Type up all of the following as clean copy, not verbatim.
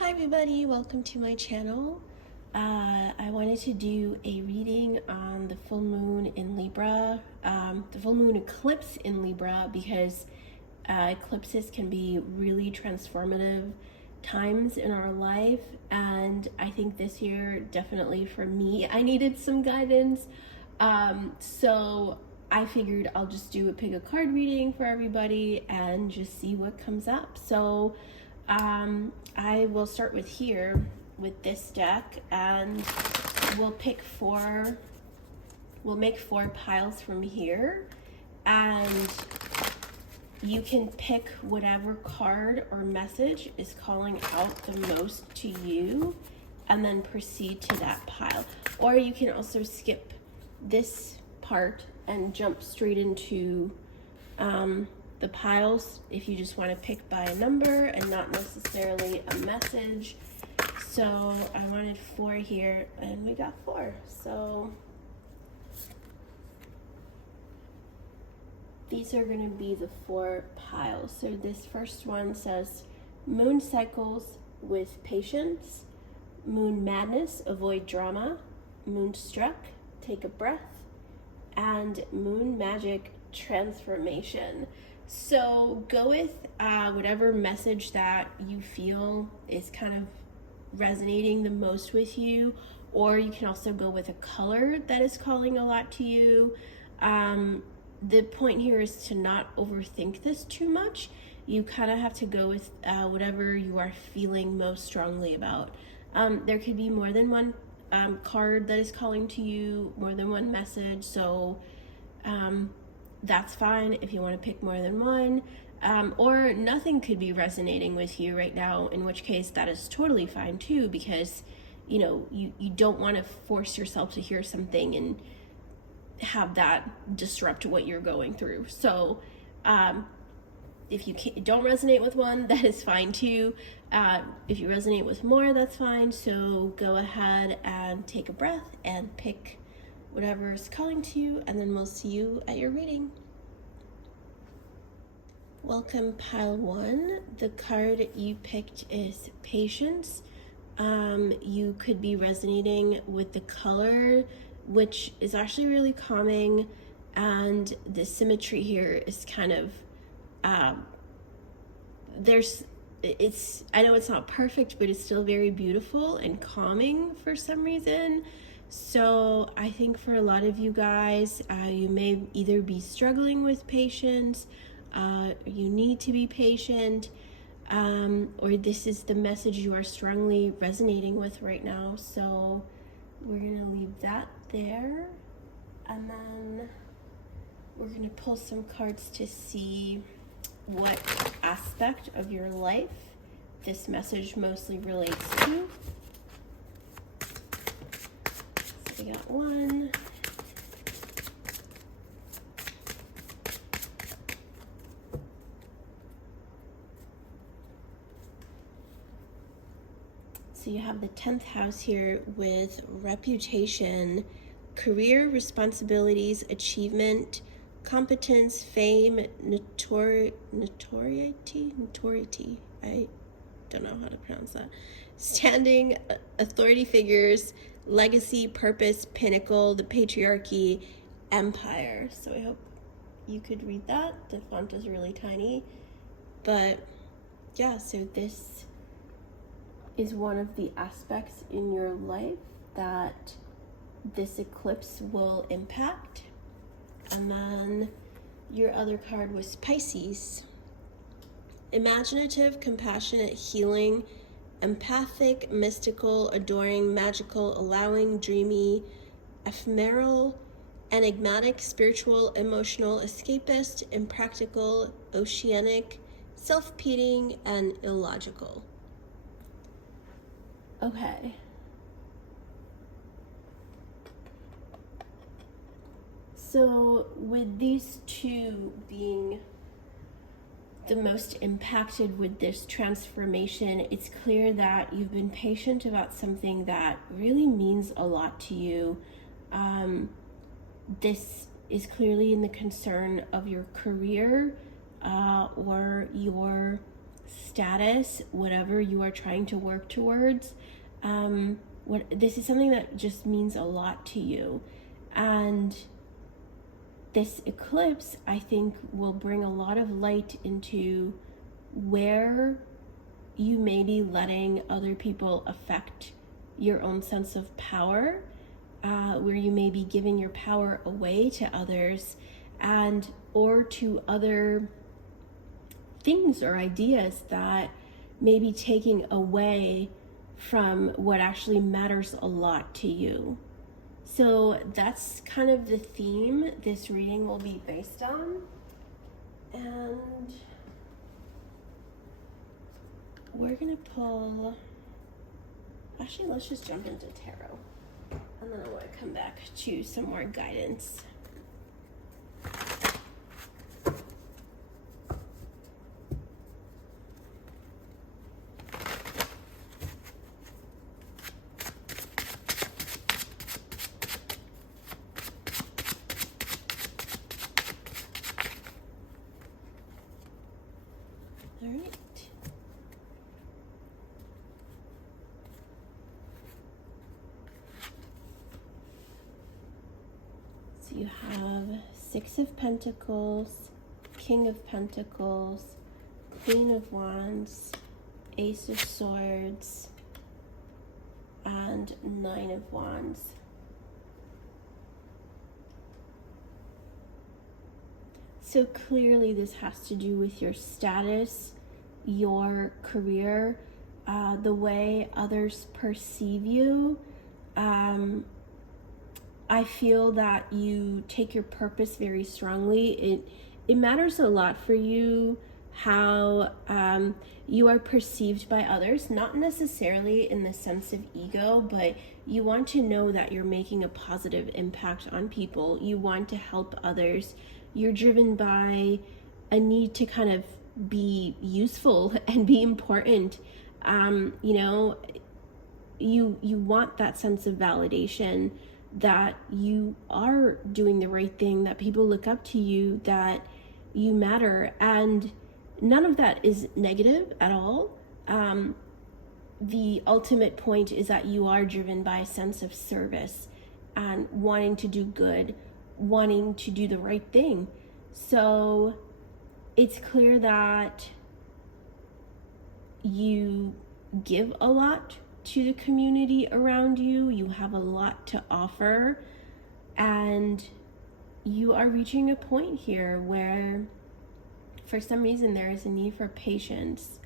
Hi everybody, welcome to my channel. I wanted to do a reading on the full moon in Libra, the full moon eclipse in Libra, because eclipses can be really transformative times in our life, and I think this year, definitely for me, I needed some guidance. So I figured I'll just pick a card reading for everybody and just see what comes up. So I will start with this deck, and we'll make four piles from here, and you can pick whatever card or message is calling out the most to you and then proceed to that pile. Or you can also skip this part and jump straight into the piles if you just want to pick by a number and not necessarily a message. So I wanted 4 here and we got 4. So these are going to be the 4 piles. So this first one says moon cycles with patience, moon madness, avoid drama, moon struck, take a breath, and moon magic, transformation. So go with whatever message that you feel is kind of resonating the most with you, or you can also go with a color that is calling a lot to you. The point here is to not overthink this too much. You kind of have to go with whatever you are feeling most strongly about. There could be more than one card that is calling to you, more than one message, so that's fine if you want to pick more than one, or nothing could be resonating with you right now, in which case that is totally fine too, because you know you don't want to force yourself to hear something and have that disrupt what you're going through. So if you don't resonate with one, that is fine too. If you resonate with more, that's fine. So go ahead and take a breath and pick whatever is calling to you, and then we'll see you at your reading. Welcome, pile 1. The card you picked is patience. You could be resonating with the color, which is actually really calming, and the symmetry here is kind of I know it's not perfect, but it's still very beautiful and calming for some reason. So I think for a lot of you guys, you may either be struggling with patience, you need to be patient, or this is the message you are strongly resonating with right now. So we're gonna leave that there, and then we're gonna pull some cards to see what aspect of your life this message mostly relates to. So we got 1, so you have the 10th house here with reputation, career, responsibilities, achievement, competence, fame, notoriety, I don't know how to pronounce that, standing, authority figures, legacy, purpose, pinnacle, the patriarchy, empire. So I hope you could read that. The font is really tiny, but yeah, so this is one of the aspects in your life that this eclipse will impact. And then your other card was Pisces. Imaginative, compassionate, healing, empathic, mystical, adoring, magical, allowing, dreamy, ephemeral, enigmatic, spiritual, emotional, escapist, impractical, oceanic, self-pitying, and illogical. Okay. So with these two being the most impacted with this transformation, it's clear that you've been patient about something that really means a lot to you. This is clearly in the concern of your career or your status, whatever you are trying to work towards. This is something that just means a lot to you. And this eclipse, I think, will bring a lot of light into where you may be letting other people affect your own sense of power, where you may be giving your power away to others and or to other things or ideas that may be taking away from what actually matters a lot to you. So that's kind of the theme this reading will be based on. And we're gonna pull, actually let's just jump into tarot, and then I want to come back to some more guidance. All right. So you have Six of Pentacles, King of Pentacles, Queen of Wands, Ace of Swords, and Nine of Wands. So clearly this has to do with your status, your career, the way others perceive you. I feel that you take your purpose very strongly. It matters a lot for you how you are perceived by others, not necessarily in the sense of ego, but you want to know that you're making a positive impact on people. You want to help others. You're driven by a need to kind of be useful and be important. You want that sense of validation that you are doing the right thing, that people look up to you, that you matter. And none of that is negative at all. The ultimate point is that you are driven by a sense of service and wanting to do good, wanting to do the right thing. So it's clear that you give a lot to the community around you. You have a lot to offer, and you are reaching a point here where for some reason there is a need for patience.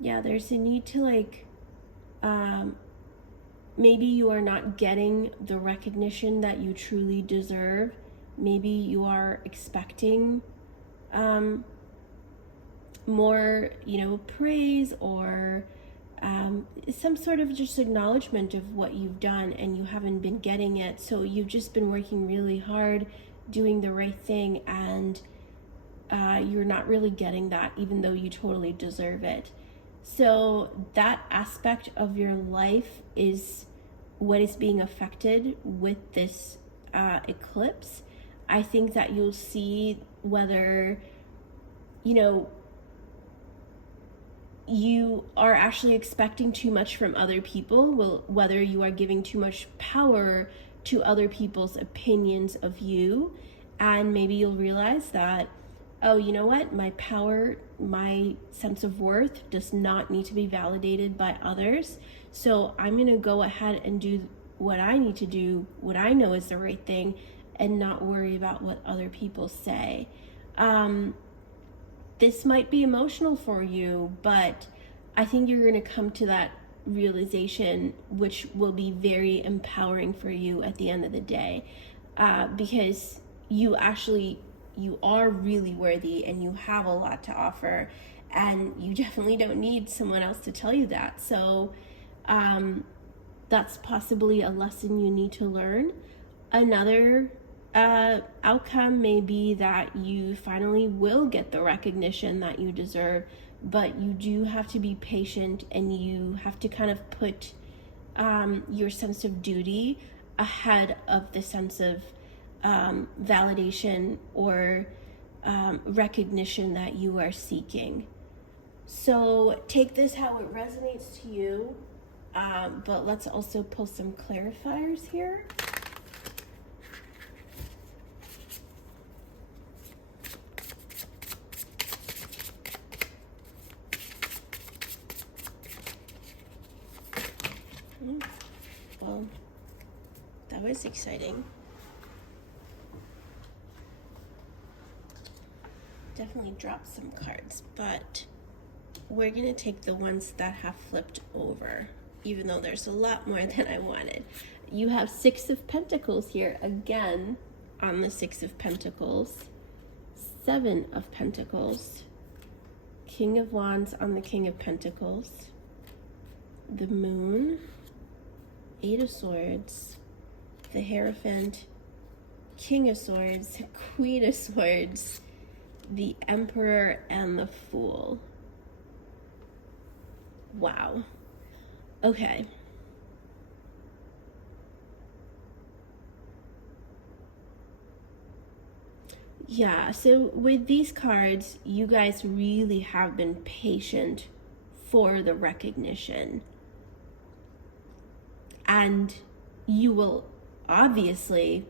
Yeah, there's a need to maybe you are not getting the recognition that you truly deserve. Maybe you are expecting more, praise or some sort of just acknowledgement of what you've done, and you haven't been getting it. So you've just been working really hard, doing the right thing, and you're not really getting that, even though you totally deserve it. So that aspect of your life is what is being affected with this eclipse. I think that you'll see whether, you are actually expecting too much from other people, whether you are giving too much power to other people's opinions of you. And maybe you'll realize that, oh, you know what? My power, my sense of worth does not need to be validated by others. So I'm going to go ahead and do what I need to do, what I know is the right thing, and not worry about what other people say. This might be emotional for you, but I think you're going to come to that realization, which will be very empowering for you at the end of the day, because you are really worthy and you have a lot to offer, and you definitely don't need someone else to tell you that. So that's possibly a lesson you need to learn. Another outcome may be that you finally will get the recognition that you deserve, but you do have to be patient, and you have to kind of put your sense of duty ahead of the sense of validation or recognition that you are seeking. So take this how it resonates to you, but let's also pull some clarifiers here. Well, that was exciting. Definitely dropped some cards, but we're gonna take the ones that have flipped over, even though there's a lot more than I wanted. You have Six of Pentacles here again on the Six of Pentacles, Seven of Pentacles, King of Wands on the King of Pentacles, the Moon, Eight of Swords, the Hierophant, King of Swords, Queen of Swords, the Emperor, and the Fool. Wow. Okay. Yeah, so with these cards, you guys really have been patient for the recognition. And you will obviously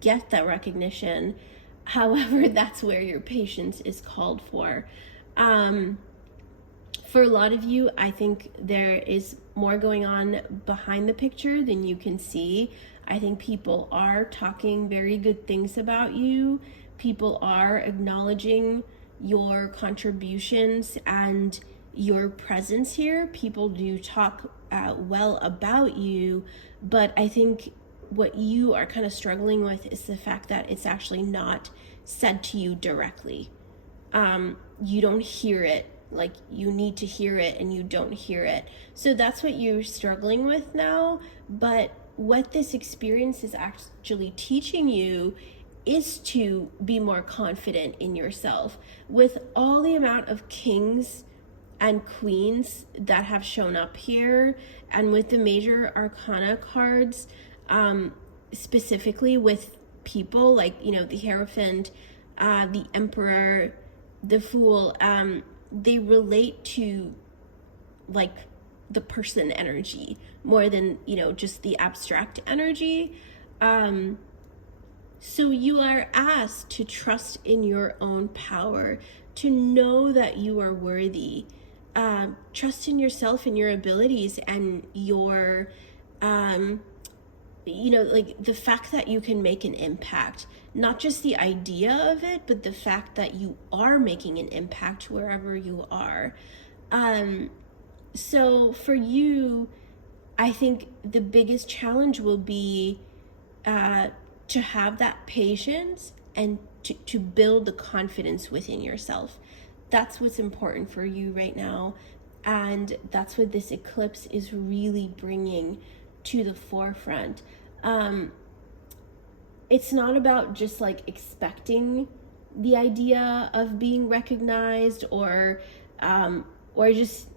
get that recognition. However, that's where your patience is called for. For a lot of you, I think there is more going on behind the picture than you can see. I think people are talking very good things about you. People are acknowledging your contributions and your presence here. People do talk well about you, but I think what you are kind of struggling with is the fact that it's actually not said to you directly. You don't hear it like you need to hear it, and you don't hear it. So that's what you're struggling with now. But what this experience is actually teaching you is to be more confident in yourself. With all the amount of kings and queens that have shown up here, and with the major arcana cards, specifically with people like, you know, the Hierophant, the Emperor, the Fool, they relate to like the person energy more than, you know, just the abstract energy. So you are asked to trust in your own power, to know that you are worthy. Trust in yourself and your abilities and your, you know, like the fact that you can make an impact, not just the idea of it, but the fact that you are making an impact wherever you are. So for you, I think the biggest challenge will be to have that patience and to build the confidence within yourself. That's what's important for you right now. And that's what this eclipse is really bringing to the forefront. It's not about just like expecting the idea of being recognized or just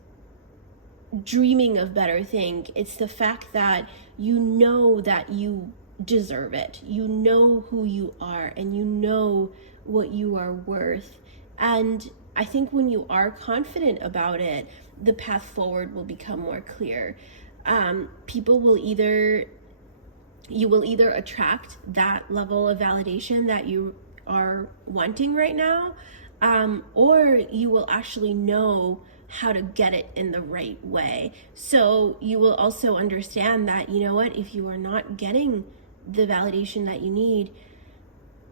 dreaming of better things. It's the fact that you know that you deserve it. You know who you are, and you know what you are worth. And I think when you are confident about it, the path forward will become more clear. You will either attract that level of validation that you are wanting right now, or you will actually know how to get it in the right way. So you will also understand that, you know what, if you are not getting the validation that you need,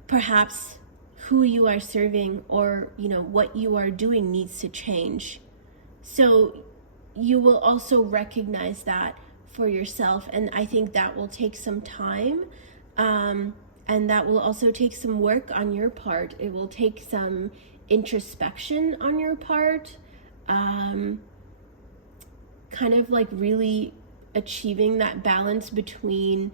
perhaps who you are serving or, you know, what you are doing needs to change. So you will also recognize that for yourself, and I think that will take some time, and that will also take some work on your part. It will take some introspection on your part, kind of like really achieving that balance between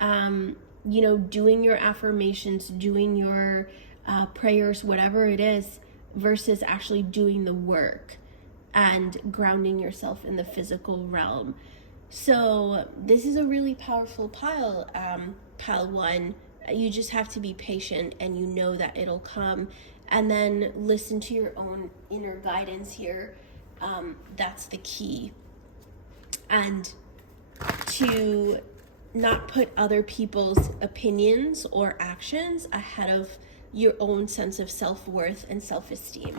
you know, doing your affirmations, doing your prayers, whatever it is, versus actually doing the work and grounding yourself in the physical realm. So this is a really powerful pile, pile one, You just have to be patient, and you know that it'll come. And then listen to your own inner guidance here. That's the key. And to not put other people's opinions or actions ahead of your own sense of self-worth and self-esteem.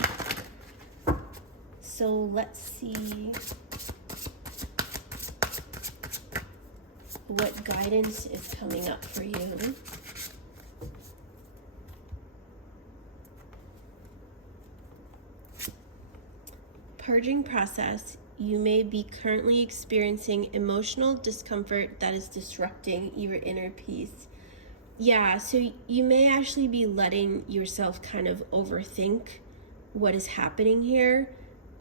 So let's see what guidance is coming up for you. Purging process. You may be currently experiencing emotional discomfort that is disrupting your inner peace. Yeah, so you may actually be letting yourself kind of overthink what is happening here.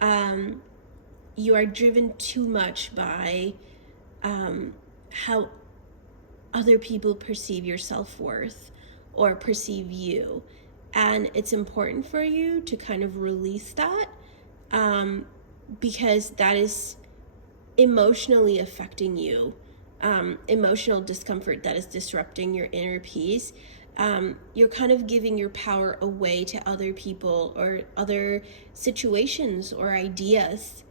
You are driven too much by how other people perceive your self-worth or perceive you. And it's important for you to kind of release that, because that is emotionally affecting you. Emotional discomfort that is disrupting your inner peace. You're kind of giving your power away to other people or other situations or ideas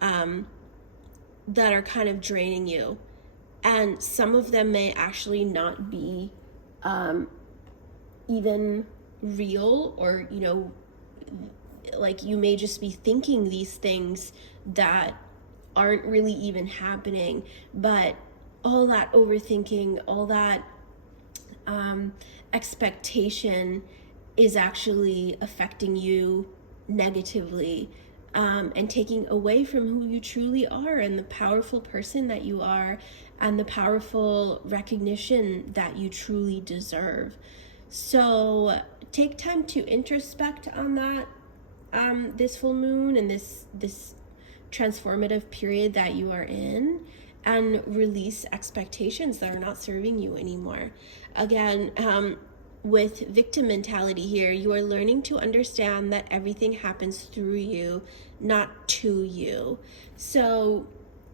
that are kind of draining you. And some of them may actually not be even real, or, you know, like you may just be thinking these things that aren't really even happening. But all that overthinking, all that expectation is actually affecting you negatively, and taking away from who you truly are and the powerful person that you are and the powerful recognition that you truly deserve. So take time to introspect on that this full moon and this transformative period that you are in, and release expectations that are not serving you anymore. Again, with victim mentality here, you are learning to understand that everything happens through you, not to you. So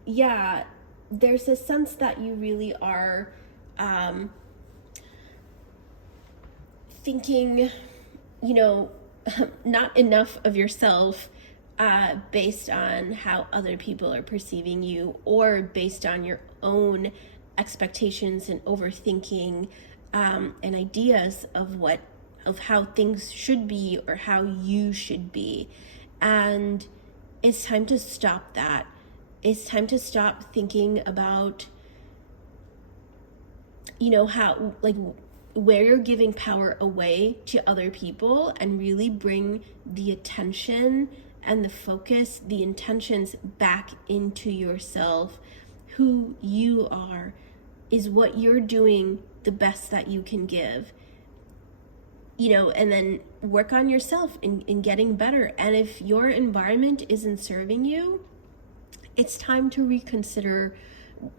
yeah, there's a sense that you really are thinking, you know, not enough of yourself based on how other people are perceiving you, or based on your own expectations and overthinking and ideas of how things should be or how you should be. And it's time to stop that. It's time to stop thinking about, you know, how, like, where you're giving power away to other people, and really bring the attention and the focus, the intentions back into yourself. Who you are is what you're doing the best that you can give, you know, and then work on yourself in getting better. And if your environment isn't serving you, it's time to reconsider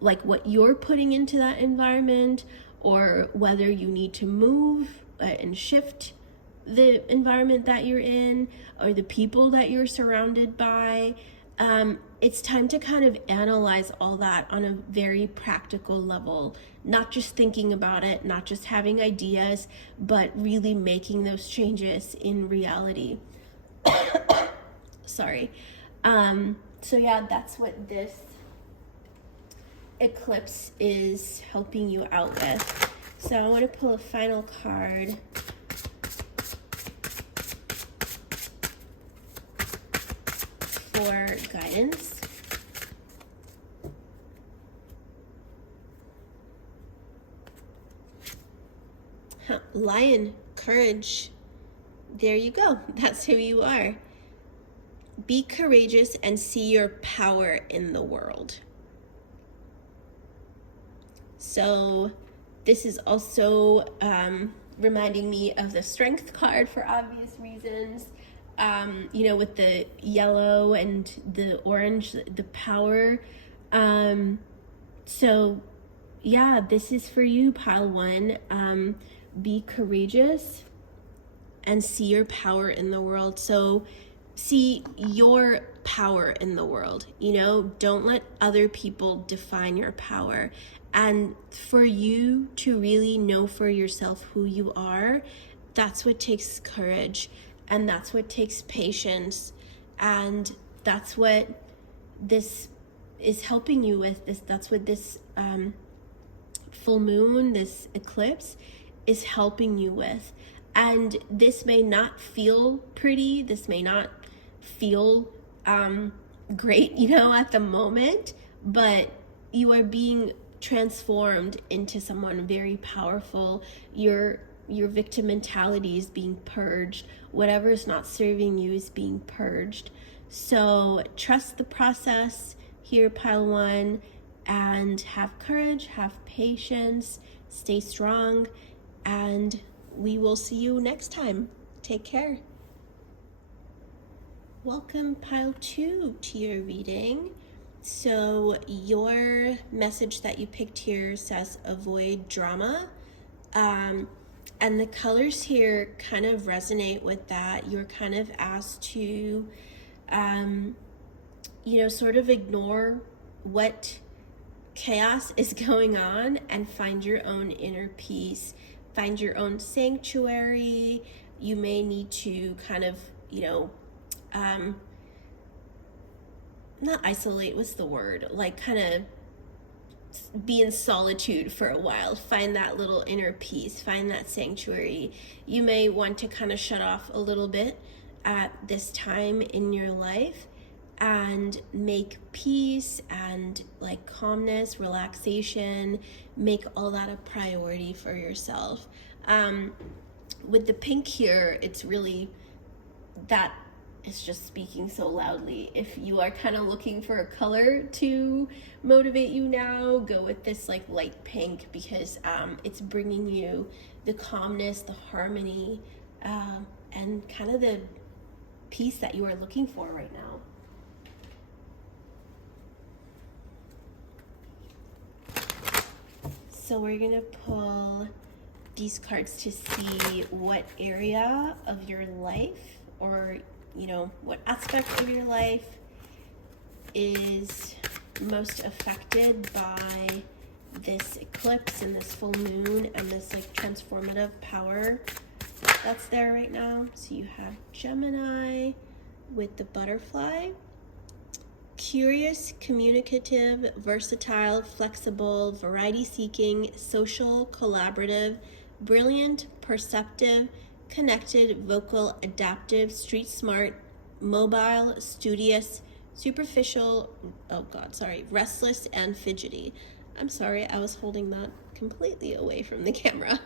like what you're putting into that environment, or whether you need to move and shift the environment that you're in, or the people that you're surrounded by. It's time to kind of analyze all that on a very practical level, not just thinking about it, not just having ideas, but really making those changes in reality. Sorry. So yeah, that's what this eclipse is helping you out with. So I want to pull a final card. For guidance. Lion, courage. There you go. That's who you are. Be courageous and see your power in the world. So this is also reminding me of the Strength card for obvious reasons. You know, with the yellow and the orange, the power. So yeah, this is for you, pile one. Be courageous and see your power in the world. So see your power in the world. You know, don't let other people define your power. And for you to really know for yourself who you are, that's what takes courage, and that's what takes patience, and that's what this is helping you with. That's what this full moon, this eclipse, is helping you with. And this may not feel pretty, this may not feel great, you know, at the moment, but you are being transformed into someone very powerful. Your victim mentality is being purged. Whatever is not serving you is being purged. So trust the process here, pile one, and have courage, have patience, stay strong, and we will see you next time. Take care. Welcome, pile two, to your reading. So your message that you picked here says avoid drama. And the colors here kind of resonate with that. You're kind of asked to, you know, sort of ignore what chaos is going on and find your own inner peace. Find your own sanctuary. You may need to kind of, you know, not isolate, what's the word? Like kind of be in solitude for a while. Find that little inner peace. Find that sanctuary. You may want to kind of shut off a little bit at this time in your life and make peace and like calmness, relaxation, make all that a priority for yourself. With the pink here, it's really that is just speaking so loudly. If you are kind of looking for a color to motivate you now, go with this like light pink, because it's bringing you the calmness, the harmony, and kind of the peace that you are looking for right now. So we're gonna pull these cards to see what area of your life, or you know, what aspect of your life is most affected by this eclipse and this full moon and this like transformative power that's there right now. So you have Gemini with the butterfly. Curious, communicative, versatile, flexible, variety-seeking, social, collaborative, brilliant, perceptive, connected, vocal, adaptive, street smart, mobile, studious, superficial, restless, and fidgety. I'm sorry, I was holding that completely away from the camera.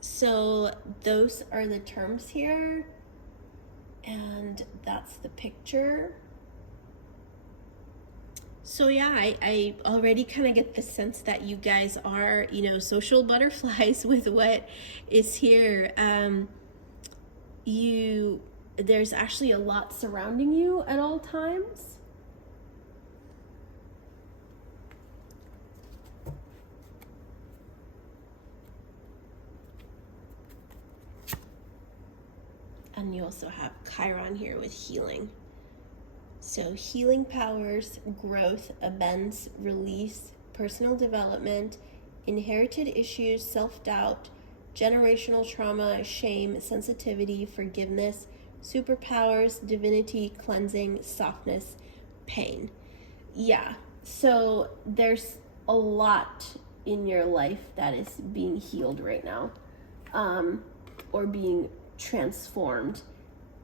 So those are the terms here, and that's the picture. So yeah, I already kind of get the sense that you guys are, you know, social butterflies with what is here. There's actually a lot surrounding you at all times. And you also have Chiron here with healing. So healing powers, growth, amends, release, personal development, inherited issues, self-doubt, generational trauma, shame, sensitivity, forgiveness, superpowers, divinity, cleansing, softness, pain. Yeah, so there's a lot in your life that is being healed right now, or being transformed.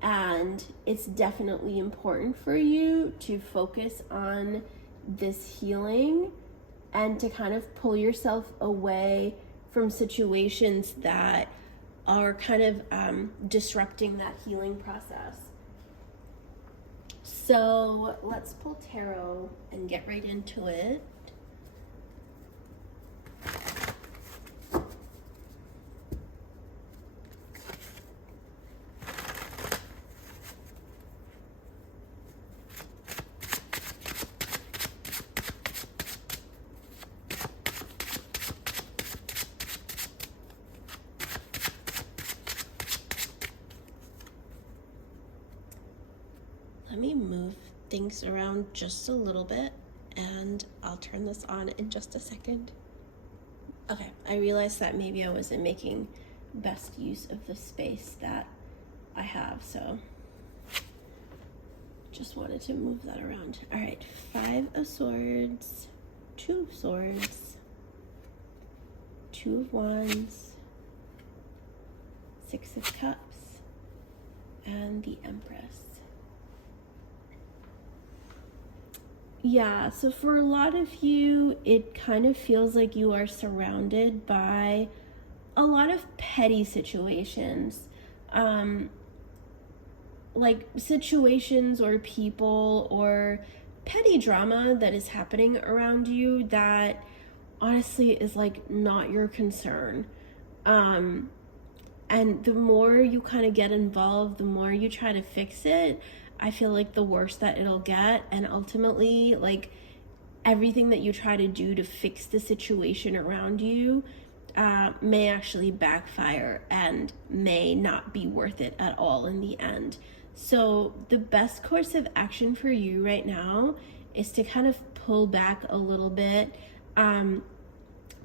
And it's definitely important for you to focus on this healing and to kind of pull yourself away from situations that are kind of disrupting that healing process. So let's pull tarot and get right into it. let me move things around just a little bit, and I'll turn this on in just a second. Okay, I realized that maybe I wasn't making best use of the space that I have, so just wanted to move that around. All right, 5 of Swords, 2 of Swords, 2 of Wands, 6 of Cups, and the Empress. Yeah, so for a lot of you, it kind of feels like you are surrounded by a lot of petty situations. Like situations or people or petty drama that is happening around you that honestly is like not your concern. And the more you kind of get involved, the more you try to fix it, I feel like the worse that it'll get. And ultimately, like, everything that you try to do to fix the situation around you may actually backfire and may not be worth it at all in the end. So the best course of action for you right now is to kind of pull back a little bit,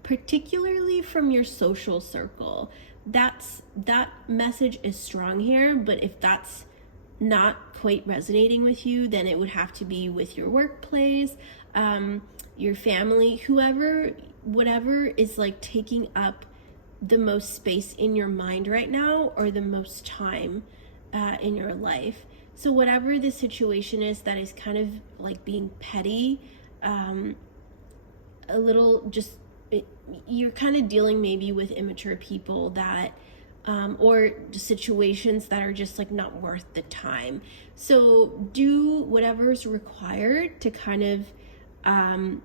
particularly from your social circle. That message is strong here, but if that's not quite resonating with you, then it would have to be with your workplace, your family, whatever is like taking up the most space in your mind right now, or the most time in your life. So whatever the situation is that is kind of like being petty, a little just, you're kind of dealing maybe with immature people that or situations that are just like not worth the time. So do whatever's required to kind of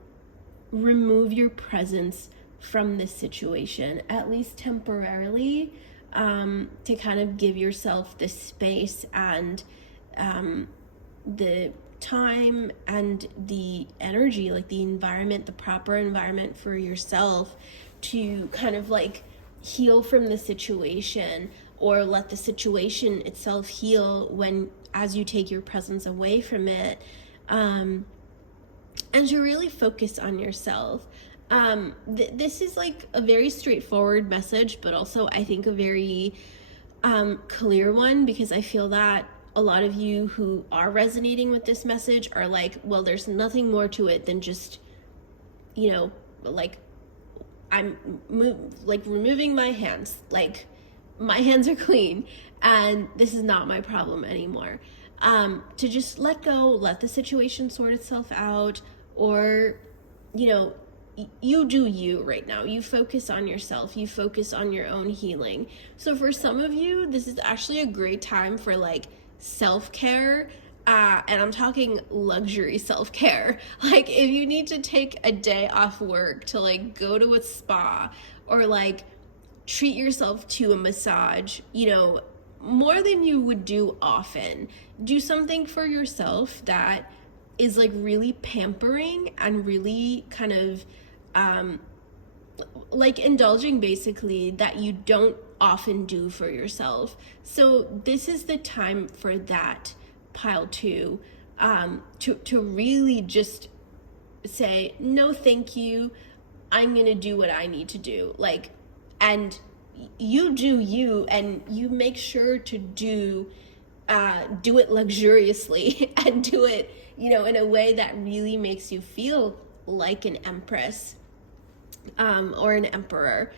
remove your presence from this situation, at least temporarily, to kind of give yourself the space and the time and the energy, like the environment, the proper environment for yourself to kind of like heal from the situation, or let the situation itself heal as you take your presence away from it, and to really focus on yourself. This is like a very straightforward message, but also I think a very clear one, because I feel that a lot of you who are resonating with this message are like, well, there's nothing more to it than just, like, I'm removing my hands, like my hands are clean and this is not my problem anymore. To just let go, let the situation sort itself out, or, you do you right now. You focus on yourself, you focus on your own healing. So for some of you, this is actually a great time for like self-care. And I'm talking luxury self-care. Like if you need to take a day off work to like go to a spa, or like treat yourself to a massage, more than you would do often, do something for yourself that is like really pampering and really kind of like indulging, basically, that you don't often do for yourself. So this is the time for that, pile 2, to really just say, no, thank you. I'm going to do what I need to do. Like, and you do you, and you make sure to do it luxuriously and do it, in a way that really makes you feel like an empress, or an emperor,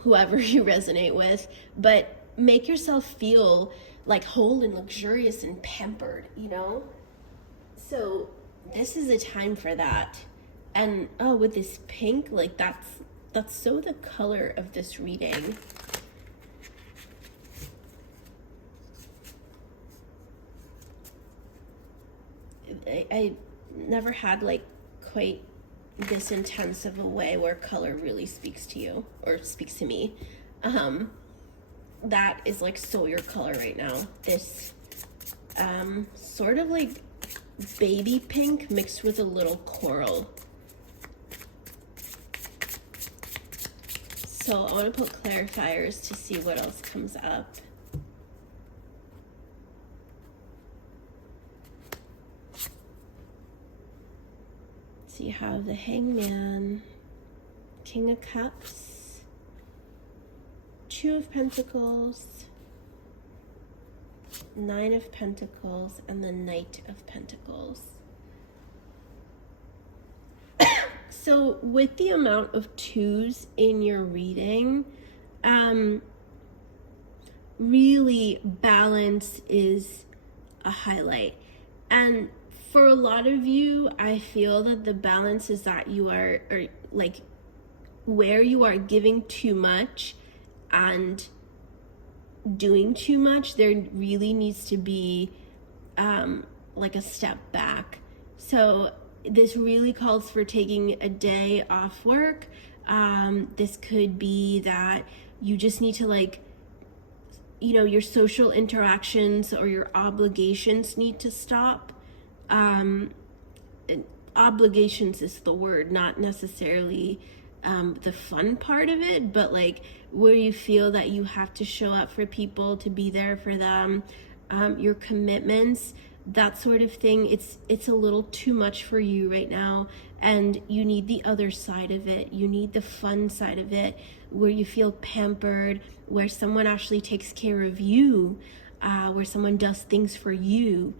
whoever you resonate with, but make yourself feel like whole and luxurious and pampered, So this is a time for that. And with this pink, like that's so the color of this reading. I never had like quite this intense of a way where color really speaks to you, or speaks to me. That is like so your color right now. This sort of like baby pink mixed with a little coral. So I want to put clarifiers to see what else comes up. you have the Hangman, King of Cups, Two of Pentacles, Nine of Pentacles, and the Knight of Pentacles. So with the amount of twos in your reading, really balance is a highlight. And for a lot of you, I feel that the balance is that you are like where you are giving too much and doing too much, there really needs to be like a step back. So this really calls for taking a day off work. This could be that you just need to, like, you know, your social interactions or your obligations need to stop. Obligations is the word, not necessarily the fun part of it, but like where you feel that you have to show up for people, to be there for them, your commitments, that sort of thing. It's a little too much for you right now, and you need the other side of it. You need the fun side of it, where you feel pampered, where someone actually takes care of you, where someone does things for you,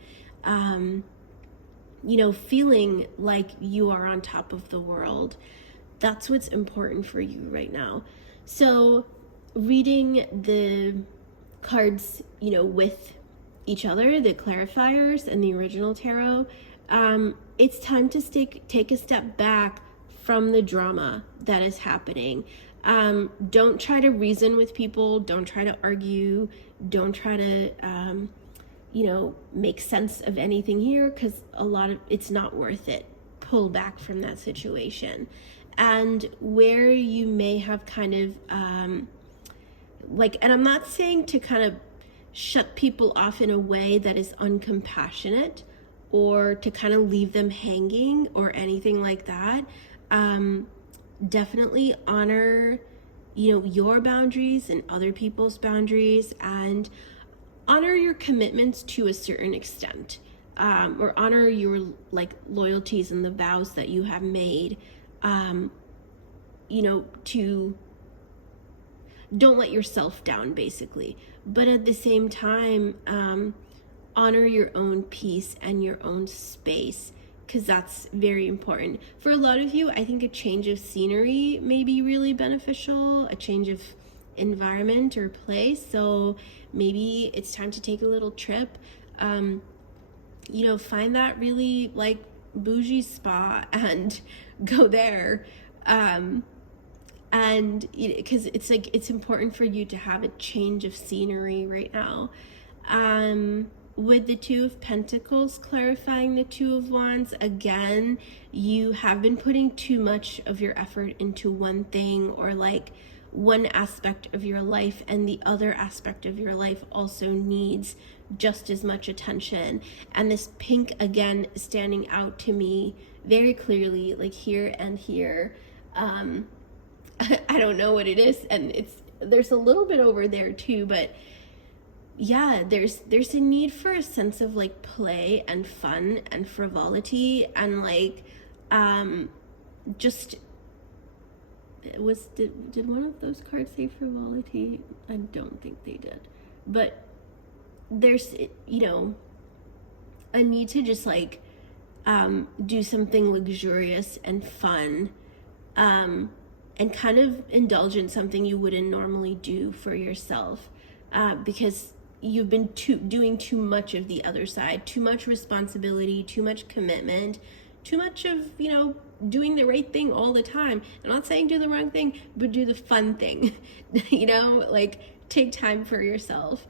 you know, feeling like you are on top of the world. That's what's important for you right now. So reading the cards, you know, with each other, the clarifiers and the original tarot, it's time to take a step back from the drama that is happening. Don't try to reason with people. Don't try to argue. Don't try to, you know, make sense of anything here, because it's not worth it. Pull back from that situation. And where you may have kind of, and I'm not saying to kind of shut people off in a way that is uncompassionate or to kind of leave them hanging or anything like that. Definitely honor, you know, your boundaries and other people's boundaries, and honor your commitments to a certain extent, or honor your like loyalties and the vows that you have made. You know, don't let yourself down, basically. But at the same time, honor your own peace and your own space, because that's very important. For a lot of you, I think a change of scenery may be really beneficial, a change of environment or place. So maybe it's time to take a little trip. You know, find that really like bougie spa and go there. And because it's like, it's important for you to have a change of scenery right now. With the Two of Pentacles clarifying the Two of Wands, again, you have been putting too much of your effort into one thing, or like one aspect of your life, and the other aspect of your life also needs just as much attention. And this pink, again, standing out to me very clearly, like here and here. I don't know what it is, and there's a little bit over there too, but yeah, there's a need for a sense of like play and fun and frivolity, and like just did one of those cards say frivolity? I don't think they did, but there's, you know, a need to just like do something luxurious and fun, and kind of indulge in something you wouldn't normally do for yourself, because you've been doing too much of the other side, too much responsibility, too much commitment, too much of, you know, doing the right thing all the time. I'm not saying do the wrong thing, but do the fun thing, you know, like take time for yourself.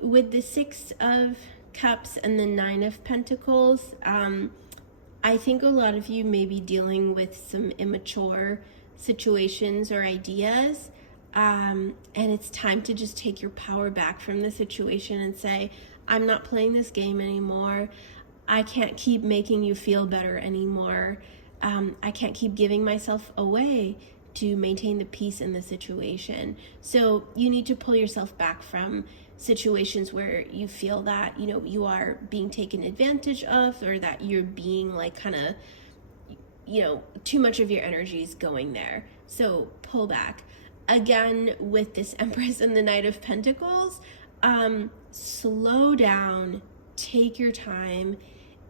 With the Six of Cups and the Nine of Pentacles, I think a lot of you may be dealing with some immature situations or ideas, and it's time to just take your power back from the situation and say, I'm not playing this game anymore. I can't keep making you feel better anymore. I can't keep giving myself away to maintain the peace in the situation. So you need to pull yourself back from situations where you feel that, you know, you are being taken advantage of, or that you're being like kind of, too much of your energy is going there. So pull back. Again, with this Empress and the Knight of Pentacles, slow down, take your time,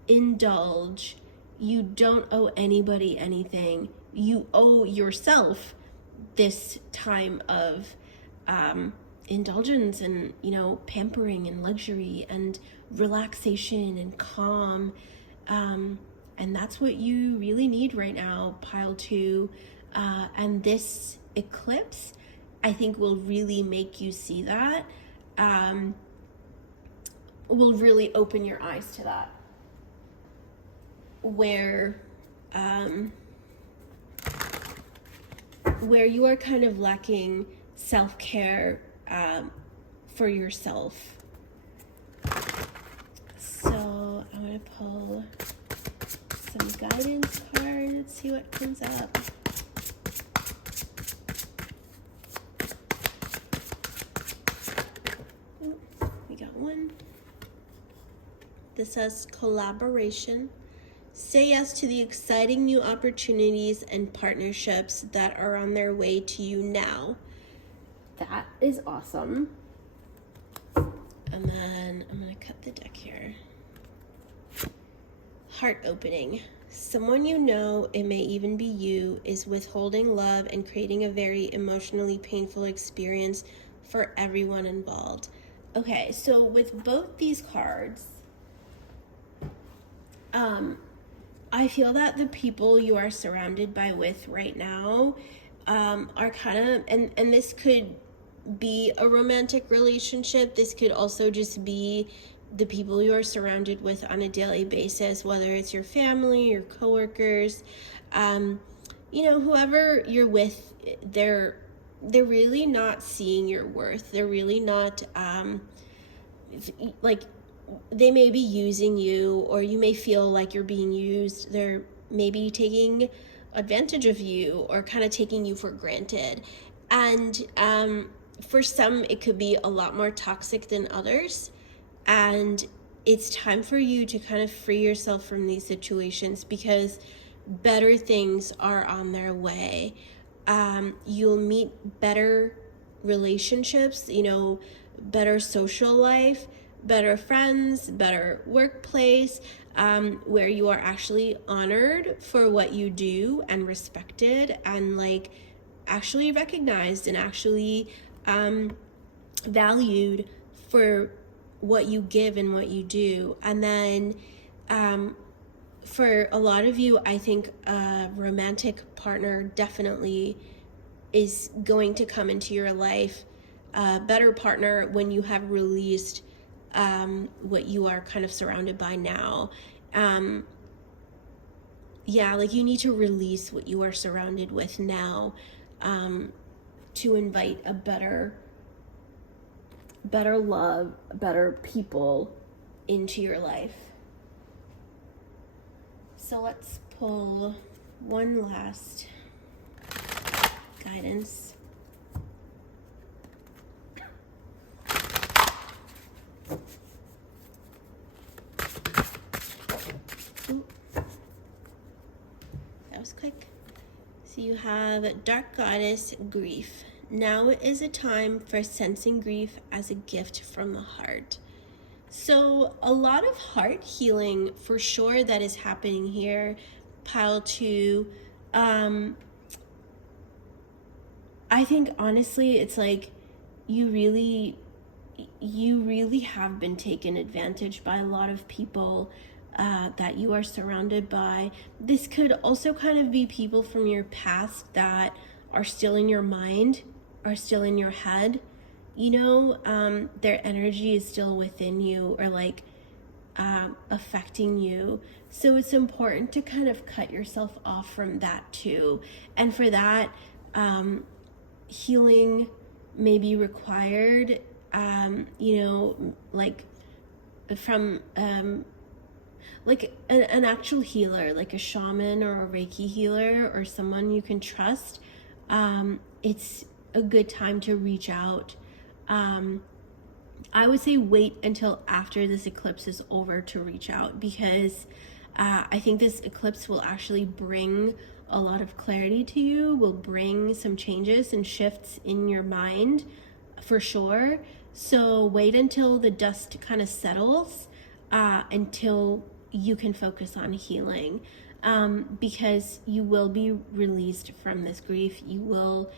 indulge. You don't owe anybody anything. You owe yourself this time of indulgence and, pampering and luxury and relaxation and calm. And that's what you really need right now, pile 2. And this eclipse, I think, will really make you see that. Will really open your eyes to that. Where you are kind of lacking self-care for yourself. So I'm going to pull some guidance card. Let's see what comes up. We got one. This says collaboration. Say yes to the exciting new opportunities and partnerships that are on their way to you now. That is awesome. And then I'm going to cut the deck here. Heart opening. Someone you know, it may even be you, is withholding love and creating a very emotionally painful experience for everyone involved. Okay, so with both these cards, I feel that the people you are surrounded by with right now are kind of, and this could be a romantic relationship. This could also just be the people you are surrounded with on a daily basis, whether it's your family, your coworkers, whoever you're with, they're really not seeing your worth. They're really not, they may be using you, or you may feel like you're being used. They're maybe taking advantage of you or kind of taking you for granted. And for some, it could be a lot more toxic than others. And it's time for you to kind of free yourself from these situations, because better things are on their way. You'll meet better relationships, better social life, better friends, better workplace, where you are actually honored for what you do and respected and actually recognized and actually valued for what you give and what you do. And then for a lot of you, I think a romantic partner definitely is going to come into your life, a better partner when you have released what you are kind of surrounded by now. You need to release what you are surrounded with now to invite a better love, better people into your life. So let's pull one last guidance. Ooh. That was quick. So you have Dark Goddess, Grief. Now is a time for sensing grief as a gift from the heart. So a lot of heart healing for sure that is happening here. Pile 2. I think honestly, it's like you really have been taken advantage by a lot of people that you are surrounded by. This could also kind of be people from your past that are still in your mind, are still in your head. Their energy is still within you, or affecting you. So it's important to kind of cut yourself off from that too. And for that, healing may be required, from an actual healer, like a shaman or a Reiki healer or someone you can trust. It's a good time to reach out. I would say wait until after this eclipse is over to reach out, because I think this eclipse will actually bring a lot of clarity to you, will bring some changes and shifts in your mind for sure. So wait until the dust kind of settles, until you can focus on healing, because you will be released from this grief. You will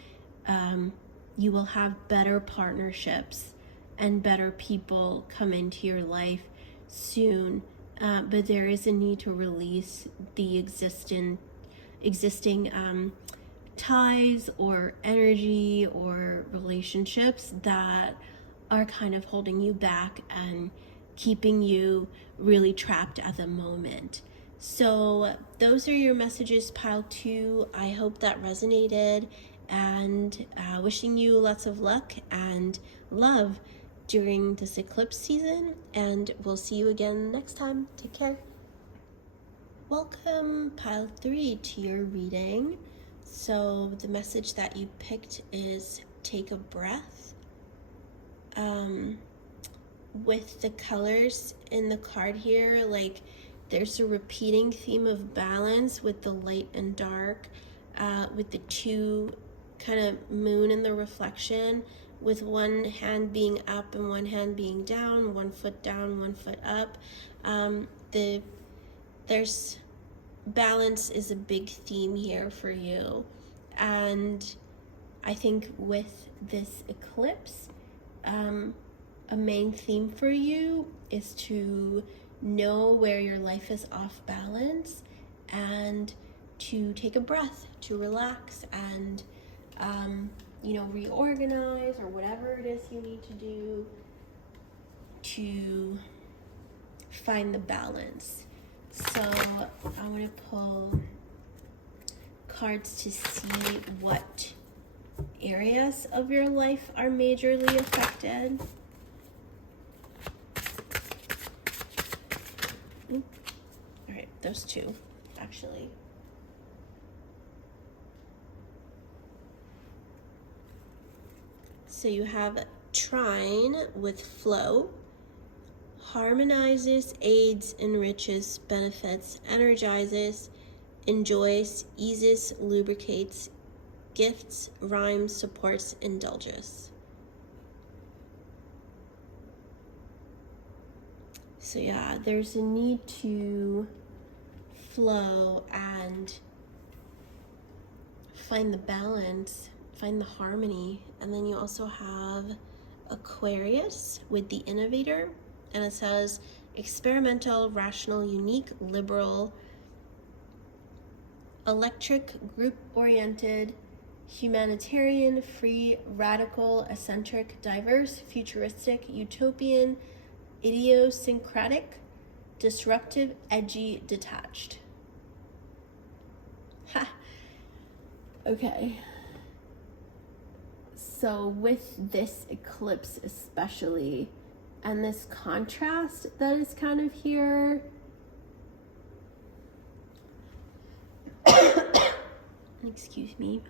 have better partnerships and better people come into your life soon. But there is a need to release the existing ties or energy or relationships that are kind of holding you back and keeping you really trapped at the moment. So those are your messages, pile 2. I hope that resonated, and wishing you lots of luck and love during this eclipse season, and we'll see you again next time. Take care. Welcome, pile 3, to your reading. So the message that you picked is take a breath. With the colors in the card here, like there's a repeating theme of balance with the light and dark, with the 2 kind of moon in the reflection, with one hand being up and one hand being down, 1 foot down, 1 foot up. There's balance is a big theme here for you. And I think with this eclipse, a main theme for you is to know where your life is off balance and to take a breath, to relax and reorganize, or whatever it is you need to do to find the balance. So I want to pull cards to see what areas of your life are majorly affected. All right, those 2 actually. So you have trine with flow, harmonizes, aids, enriches, benefits, energizes, enjoys, eases, lubricates, gifts, rhymes, supports, indulges. So yeah, there's a need to flow and find the balance, find the harmony. And then you also have Aquarius with the innovator, and it says experimental, rational, unique, liberal, electric, group-oriented, humanitarian, free, radical, eccentric, diverse, futuristic, utopian, idiosyncratic, disruptive, edgy, detached. Ha! Okay. So with this eclipse especially, and this contrast that is kind of here, excuse me,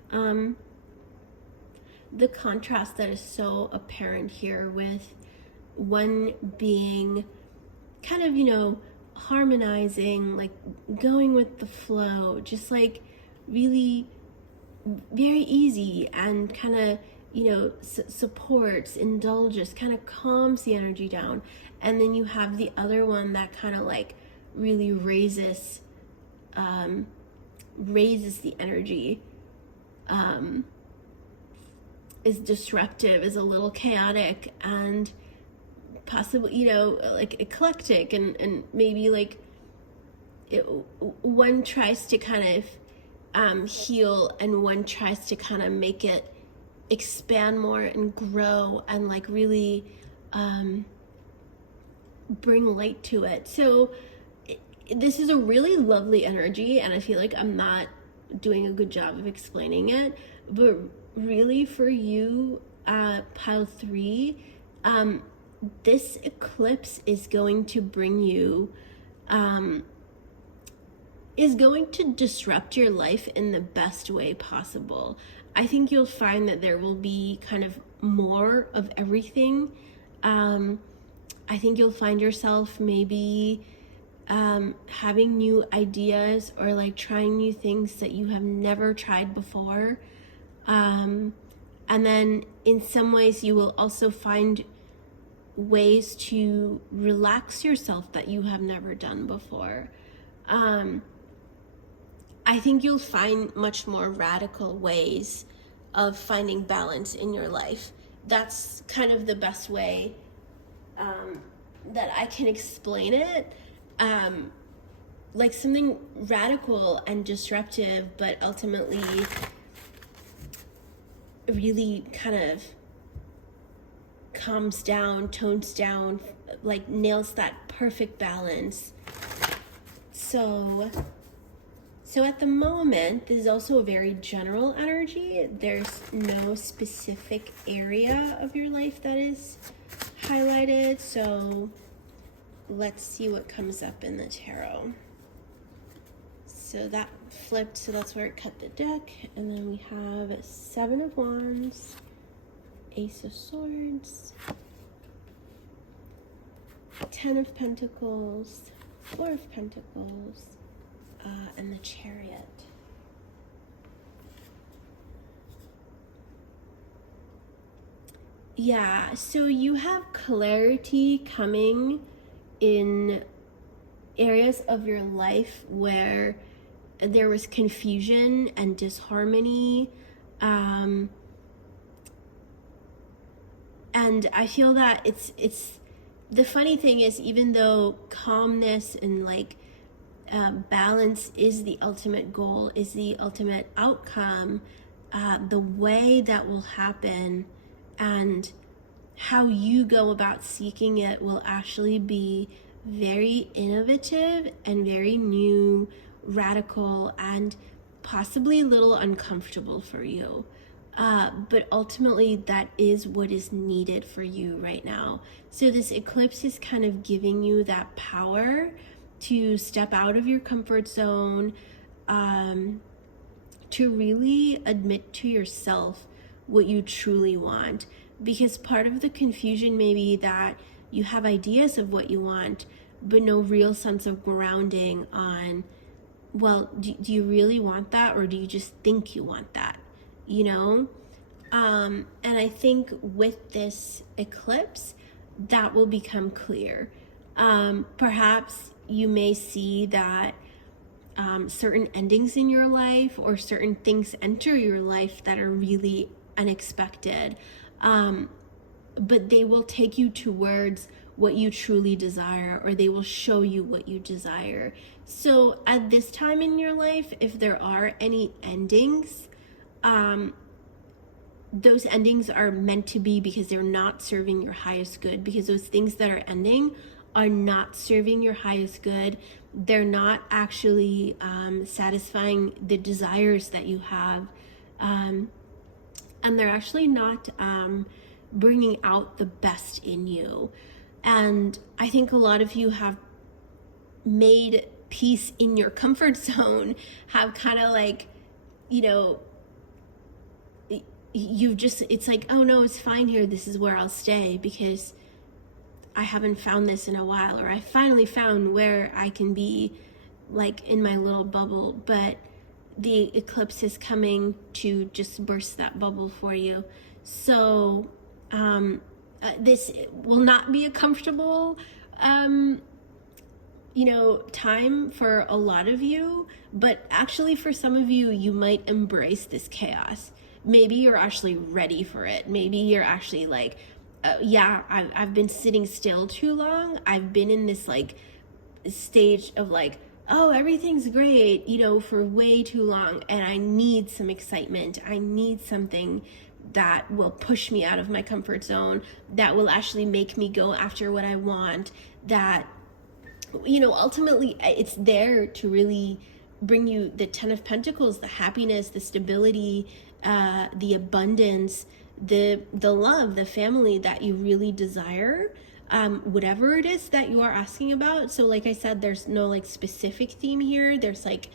the contrast that is so apparent here with one being kind of, harmonizing, like going with the flow, just like really very easy and kind of, supports, indulges, kind of calms the energy down. And then you have the other one that kind of like really raises the energy, is disruptive, is a little chaotic, and possibly, like eclectic, and maybe like one tries to kind of heal, and one tries to kind of make it expand more and grow and like really bring light to it. So this is a really lovely energy, and I feel like I'm not doing a good job of explaining it, but really for you, pile 3, this eclipse is going to bring you, is going to disrupt your life in the best way possible. I think you'll find that there will be kind of more of everything. I think you'll find yourself maybe having new ideas or like trying new things that you have never tried before. And then in some ways you will also find ways to relax yourself that you have never done before. I think you'll find much more radical ways of finding balance in your life. That's kind of the best way that I can explain it. Like something radical and disruptive, but ultimately really kind of calms down, tones down, like nails that perfect balance. So at the moment, this is also a very general energy. There's no specific area of your life that is highlighted. So let's see what comes up in the tarot. So that flipped, so that's where it cut the deck. And then we have 7 of Wands, Ace of Swords, 10 of Pentacles, 4 of Pentacles, and the Chariot. Yeah, so you have clarity coming in areas of your life where there was confusion and disharmony. And I feel that it's the funny thing is, even though calmness and like balance is the ultimate goal, is the ultimate outcome, the way that will happen and how you go about seeking it will actually be very innovative and very new, radical, and possibly a little uncomfortable for you. But ultimately that is what is needed for you right now. So this eclipse is kind of giving you that power to step out of your comfort zone, to really admit to yourself what you truly want. Because part of the confusion may be that you have ideas of what you want, but no real sense of grounding on, well, do you really want that, or do you just think you want that, you know? And I think with this eclipse, that will become clear. Perhaps you may see that certain endings in your life or certain things enter your life that are really unexpected, but they will take you towards what you truly desire, or they will show you what you desire. So at this time in your life, if there are any endings, those endings are meant to be because they're not serving your highest good, because those things that are ending are not serving your highest good. They're not actually satisfying the desires that you have, and they're actually not bringing out the best in you. And I think a lot of you have made peace in your comfort zone, have kind of like, you know, you've just, it's like, oh no, it's fine here, this is where I'll stay because I haven't found this in a while, or I finally found where I can be like in my little bubble. But the eclipse is coming to just burst that bubble for you. So this will not be a comfortable time for a lot of you, but actually for some of you, you might embrace this chaos. Maybe you're actually ready for it. Maybe you're actually like, I've been sitting still too long. I've been in this like stage of like, oh, everything's great, for way too long, and I need some excitement. I need something that will push me out of my comfort zone, that will actually make me go after what I want, that, ultimately it's there to really bring you the 10 of Pentacles, the happiness, the stability, the abundance, the love, the family that you really desire, whatever it is that you are asking about. So like I said, there's no like specific theme here. There's like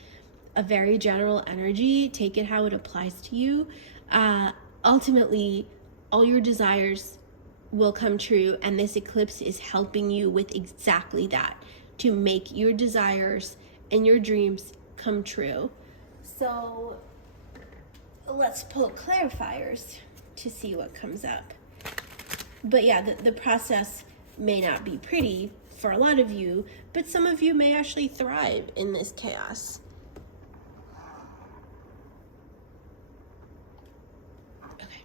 a very general energy. Take it how it applies to you. Ultimately, all your desires will come true, and this eclipse is helping you with exactly that. to make your desires and your dreams come true. So let's pull clarifiers to see what comes up. But yeah, the process may not be pretty for a lot of you, but some of you may actually thrive in this chaos. Okay.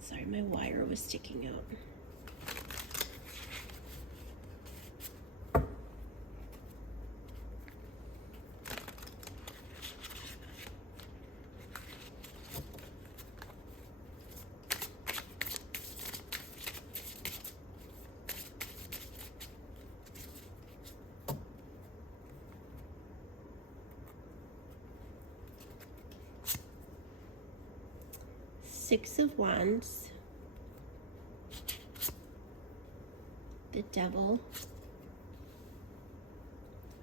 Sorry, my wire was sticking out. Six of Wands, the Devil,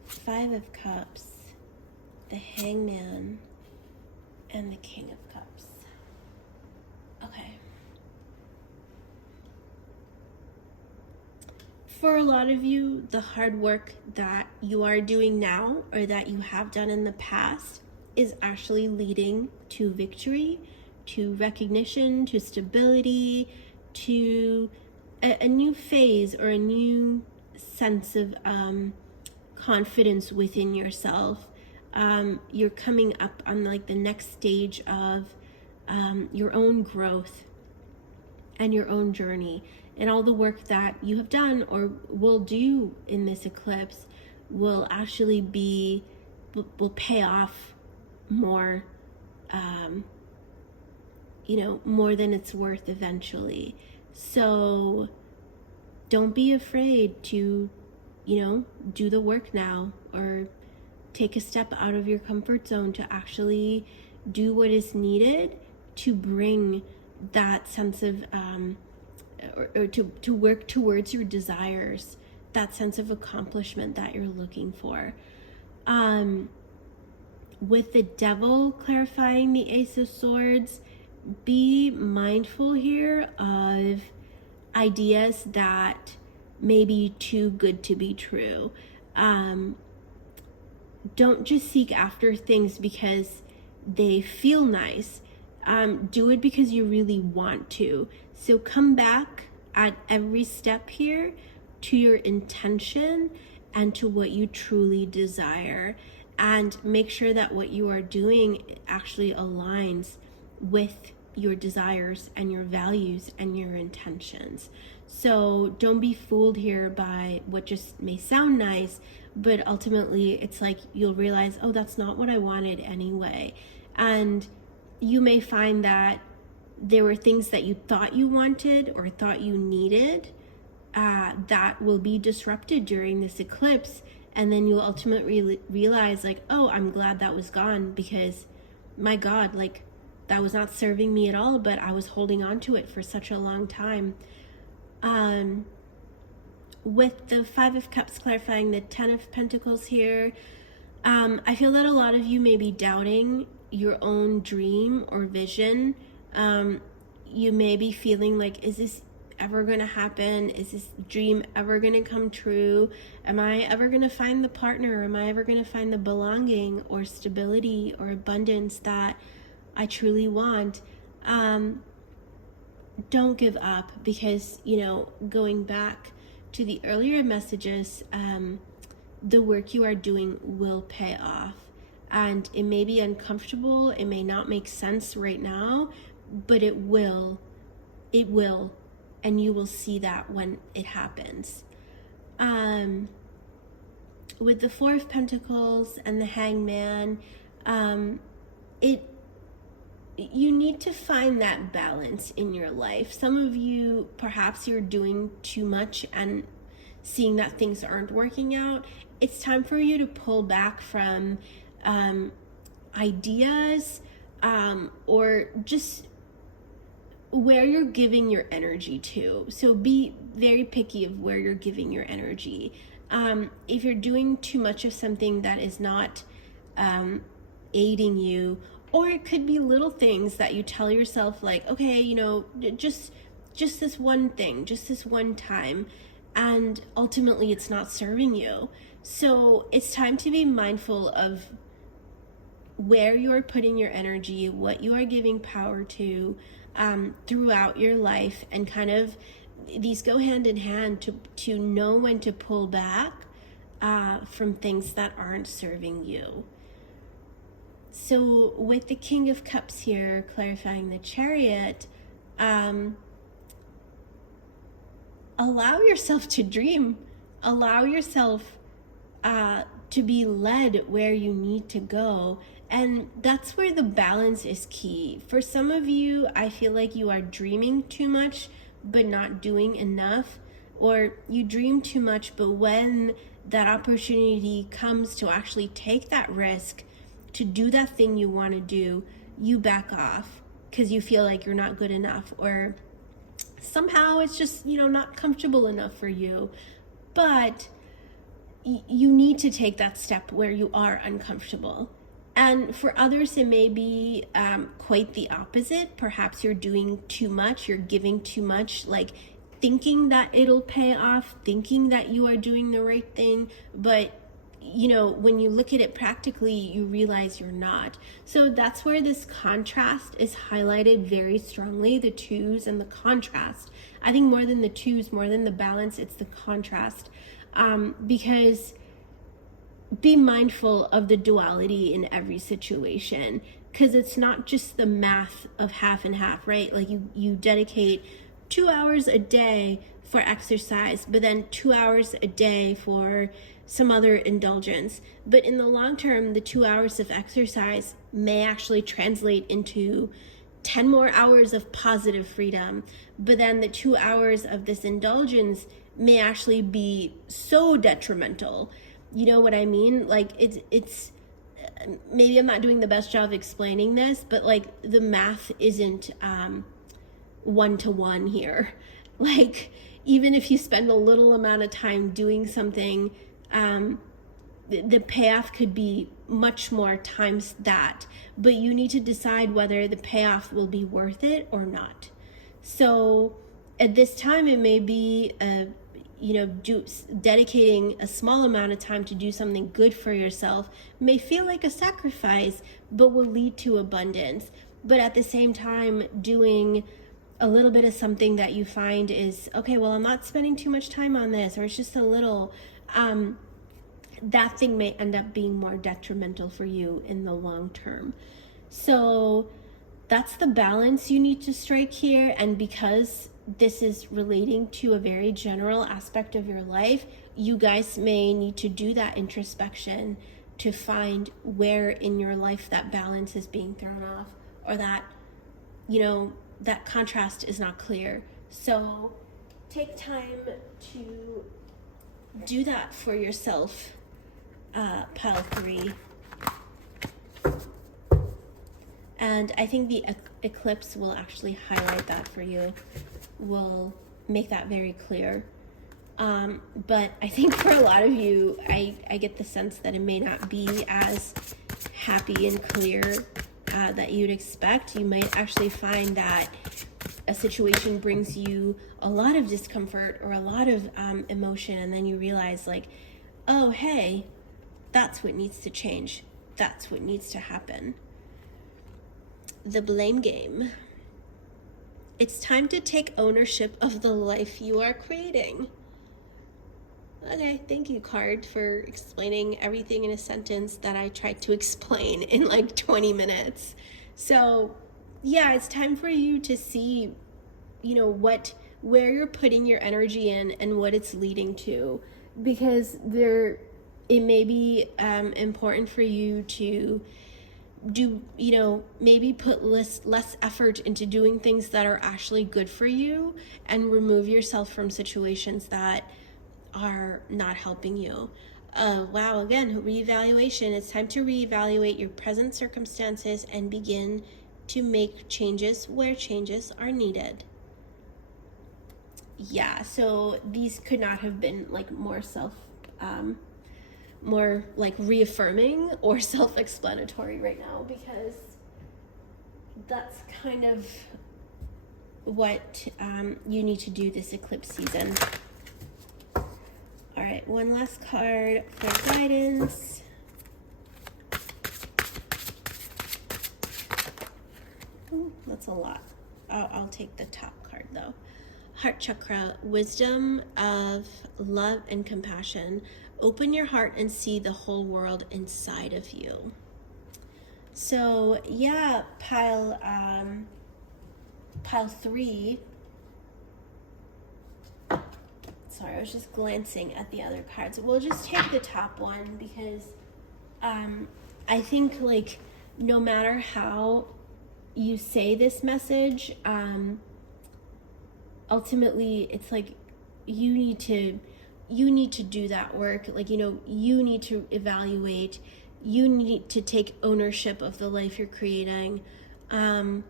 Five of Cups, the Hangman, and the King of Cups. Okay. For a lot of you, the hard work that you are doing now or that you have done in the past is actually leading to victory, to recognition, to stability, to a new phase or a new sense of confidence within yourself. You're coming up on like the next stage of your own growth and your own journey. And all the work that you have done or will do in this eclipse will actually will pay off more, more than it's worth eventually. So don't be afraid to, do the work now or take a step out of your comfort zone to actually do what is needed to bring that sense of, or to work towards your desires, that sense of accomplishment that you're looking for. With the Devil clarifying the Ace of Swords, be mindful here of ideas that may be too good to be true. Don't just seek after things because they feel nice. Do it because you really want to. So come back at every step here to your intention and to what you truly desire, and make sure that what you are doing actually aligns with your desires and your values and your intentions. So don't be fooled here by what just may sound nice, but ultimately it's like you'll realize, oh, that's not what I wanted anyway. And you may find that there were things that you thought you wanted or thought you needed that will be disrupted during this eclipse. And then you'll ultimately realize like, oh, I'm glad that was gone, because my God, like that was not serving me at all, but I was holding on to it for such a long time. With the Five of Cups clarifying the Ten of Pentacles here, I feel that a lot of you may be doubting your own dream or vision. You may be feeling like, is this ever going to happen? Is this dream ever going to come true? Am I ever going to find the partner? Am I ever going to find the belonging or stability or abundance that I truly want? Don't give up, because, going back to the earlier messages, the work you are doing will pay off. And it may be uncomfortable, it may not make sense right now, but it will, and you will see that when it happens. With the Four of Pentacles and the Hangman, you need to find that balance in your life. Some of you, perhaps you're doing too much and seeing that things aren't working out. It's time for you to pull back from ideas or just where you're giving your energy to. So be very picky of where you're giving your energy. If you're doing too much of something that is not aiding you, or it could be little things that you tell yourself like, okay, just this one thing, just this one time. and ultimately it's not serving you. So it's time to be mindful of where you're putting your energy, what you are giving power to throughout your life, and kind of these go hand in hand to know when to pull back from things that aren't serving you. So with the King of Cups here, clarifying the Chariot, allow yourself to dream. Allow yourself to be led where you need to go. And that's where the balance is key. For some of you, I feel like you are dreaming too much, but not doing enough. Or you dream too much, but when that opportunity comes to actually take that risk, to do that thing you want to do, you back off because you feel like you're not good enough, or somehow it's just, not comfortable enough for you. But you need to take that step where you are uncomfortable. And for others, it may be quite the opposite. Perhaps you're doing too much, you're giving too much, like thinking that it'll pay off, thinking that you are doing the right thing, but when you look at it practically, you realize you're not. So that's where this contrast is highlighted very strongly, the twos and the contrast. I think more than the twos, more than the balance, it's the contrast. Because be mindful of the duality in every situation, because it's not just the math of half and half, right? Like you dedicate 2 hours a day for exercise, but then 2 hours a day for some other indulgence. But in the long term, the 2 hours of exercise may actually translate into 10 more hours of positive freedom. But then the 2 hours of this indulgence may actually be so detrimental. You know what I mean? Like it's maybe I'm not doing the best job of explaining this, but like the math isn't 1-to-1 here. Like even if you spend a little amount of time doing something, the payoff could be much more times that, but you need to decide whether the payoff will be worth it or not. So at this time, it may be dedicating a small amount of time to do something good for yourself may feel like a sacrifice, but will lead to abundance. But at the same time, doing a little bit of something that you find is, okay, well, I'm not spending too much time on this, or it's just a little, that thing may end up being more detrimental for you in the long term. So that's the balance you need to strike here. And because this is relating to a very general aspect of your life, you guys may need to do that introspection to find where in your life that balance is being thrown off, or that, that contrast is not clear. So take time to do that for yourself, pile 3. And I think the eclipse will actually highlight that for you, will make that very clear. But I think for a lot of you, I get the sense that it may not be as happy and clear that you'd expect. You might actually find that a situation brings you a lot of discomfort or a lot of emotion, and then you realize like, oh, hey, that's what needs to change. That's what needs to happen. The blame game. It's time to take ownership of the life you are creating. Okay, thank you, card, for explaining everything in a sentence that I tried to explain in like 20 minutes. So yeah, it's time for you to see, where you're putting your energy in and what it's leading to, because it may be important for you to do, maybe put less effort into doing things that are actually good for you, and remove yourself from situations that are not helping you. Wow, again, reevaluation. It's time to reevaluate your present circumstances and begin to make changes where changes are needed. Yeah, so these could not have been like more reaffirming or self-explanatory right now, because that's kind of what you need to do this eclipse season. right, one last card for guidance. Ooh, that's a lot. I'll take the top card though. Heart chakra, wisdom of love and compassion. Open your heart and see the whole world inside of you. So yeah, pile 3. Sorry, I was just glancing at the other cards. We'll just take the top one because I think like no matter how you say this message, ultimately it's like you need to do that work. Like, you know, you need to evaluate, you need to take ownership of the life you're creating, and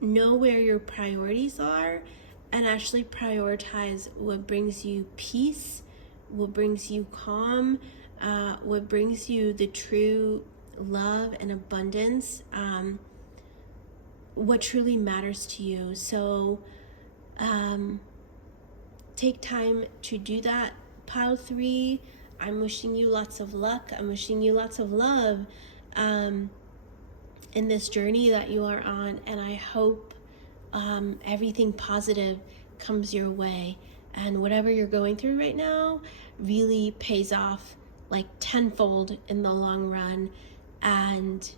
know where your priorities are, and actually prioritize what brings you peace, what brings you calm, what brings you the true love and abundance, what truly matters to you. So take time to do that. Pile 3, I'm wishing you lots of luck. I'm wishing you lots of love in this journey that you are on, and I hope everything positive comes your way, and whatever you're going through right now really pays off like tenfold in the long run, and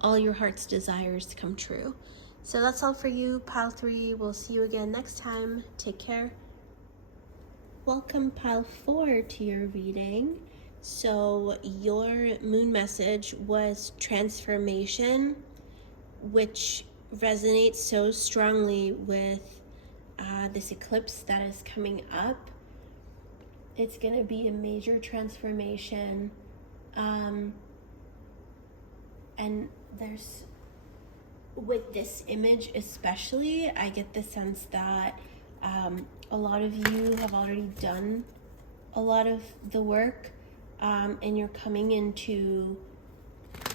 all your heart's desires come true. So that's all for you, pile 3. We'll see you again next time. Take care. Welcome, pile 4, to your reading. So your moon message was transformation, which resonates so strongly with this eclipse that is coming up. It's going to be a major transformation, and there's, with this image especially, I get the sense that a lot of you have already done a lot of the work, and you're coming into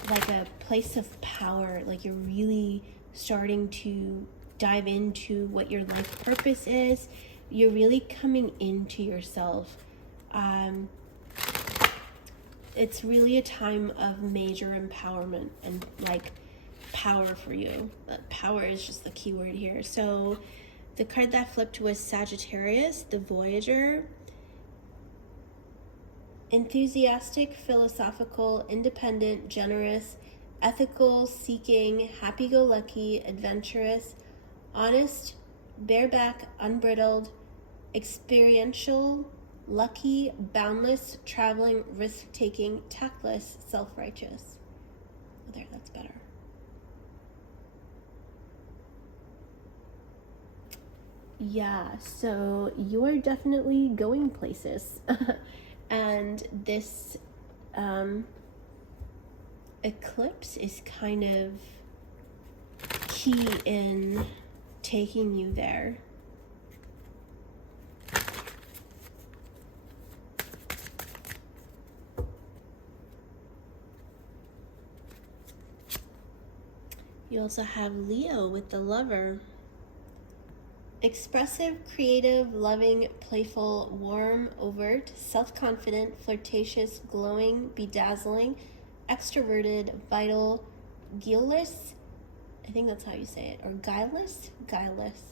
like a place of power. Like you're really starting to dive into what your life purpose is. You're really coming into yourself. It's really a time of major empowerment and like power for you. Power is just the key word here. So the card that flipped was Sagittarius, the Voyager. Enthusiastic, philosophical, independent, generous, ethical, seeking, happy-go-lucky, adventurous, honest, bareback, unbridled, experiential, lucky, boundless, traveling, risk-taking, tactless, self-righteous. Oh, there, that's better. Yeah, so you're definitely going places. And this eclipse is kind of key in taking you there. You also have Leo with the Lover. Expressive, creative, loving, playful, warm, overt, self-confident, flirtatious, glowing, bedazzling, extroverted, vital, guileless, I think that's how you say it, or guileless,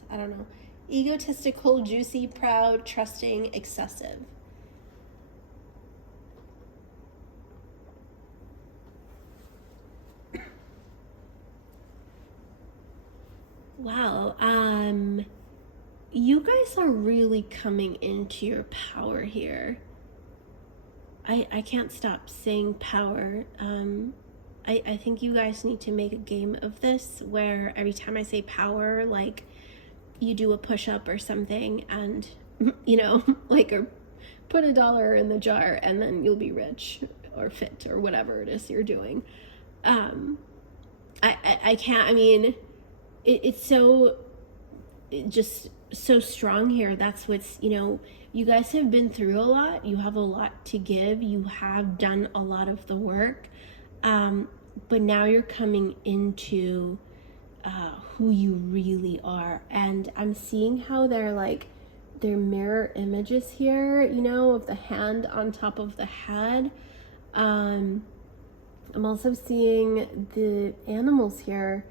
I don't know, egotistical, juicy, proud, trusting, excessive. Wow, you guys are really coming into your power here. I can't stop saying power. I think you guys need to make a game of this where every time I say power, like you do a push-up or something, and you know, like, or put $1 in the jar and then you'll be rich or fit or whatever it is you're doing. I can't, I mean, it's so just so strong here. That's what's, you know, you guys have been through a lot. You have a lot to give. You have done a lot of the work. But now you're coming into who you really are. And I'm seeing how they're like their mirror images here, you know, of the hand on top of the head. I'm also seeing the animals here.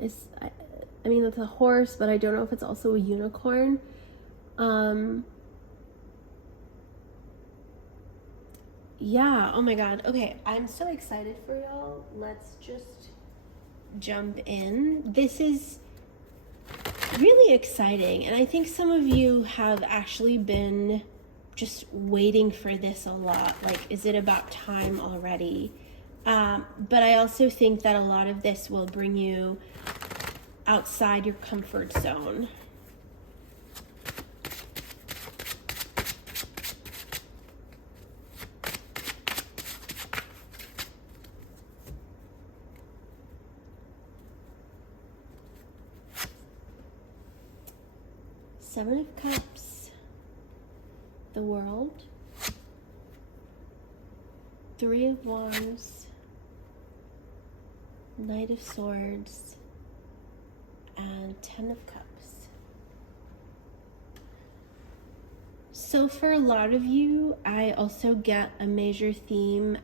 I mean, it's a horse, but I don't know if it's also a unicorn. Yeah, oh my God. Okay, I'm so excited for y'all. Let's just jump in. This is really exciting, and I think some of you have actually been just waiting for this a lot. Like, is it about time already? But I also think that a lot of this will bring you outside your comfort zone. Seven of Cups, the World, Three of Wands, Knight of Swords, and Ten of Cups. So for a lot of you, I also get a major theme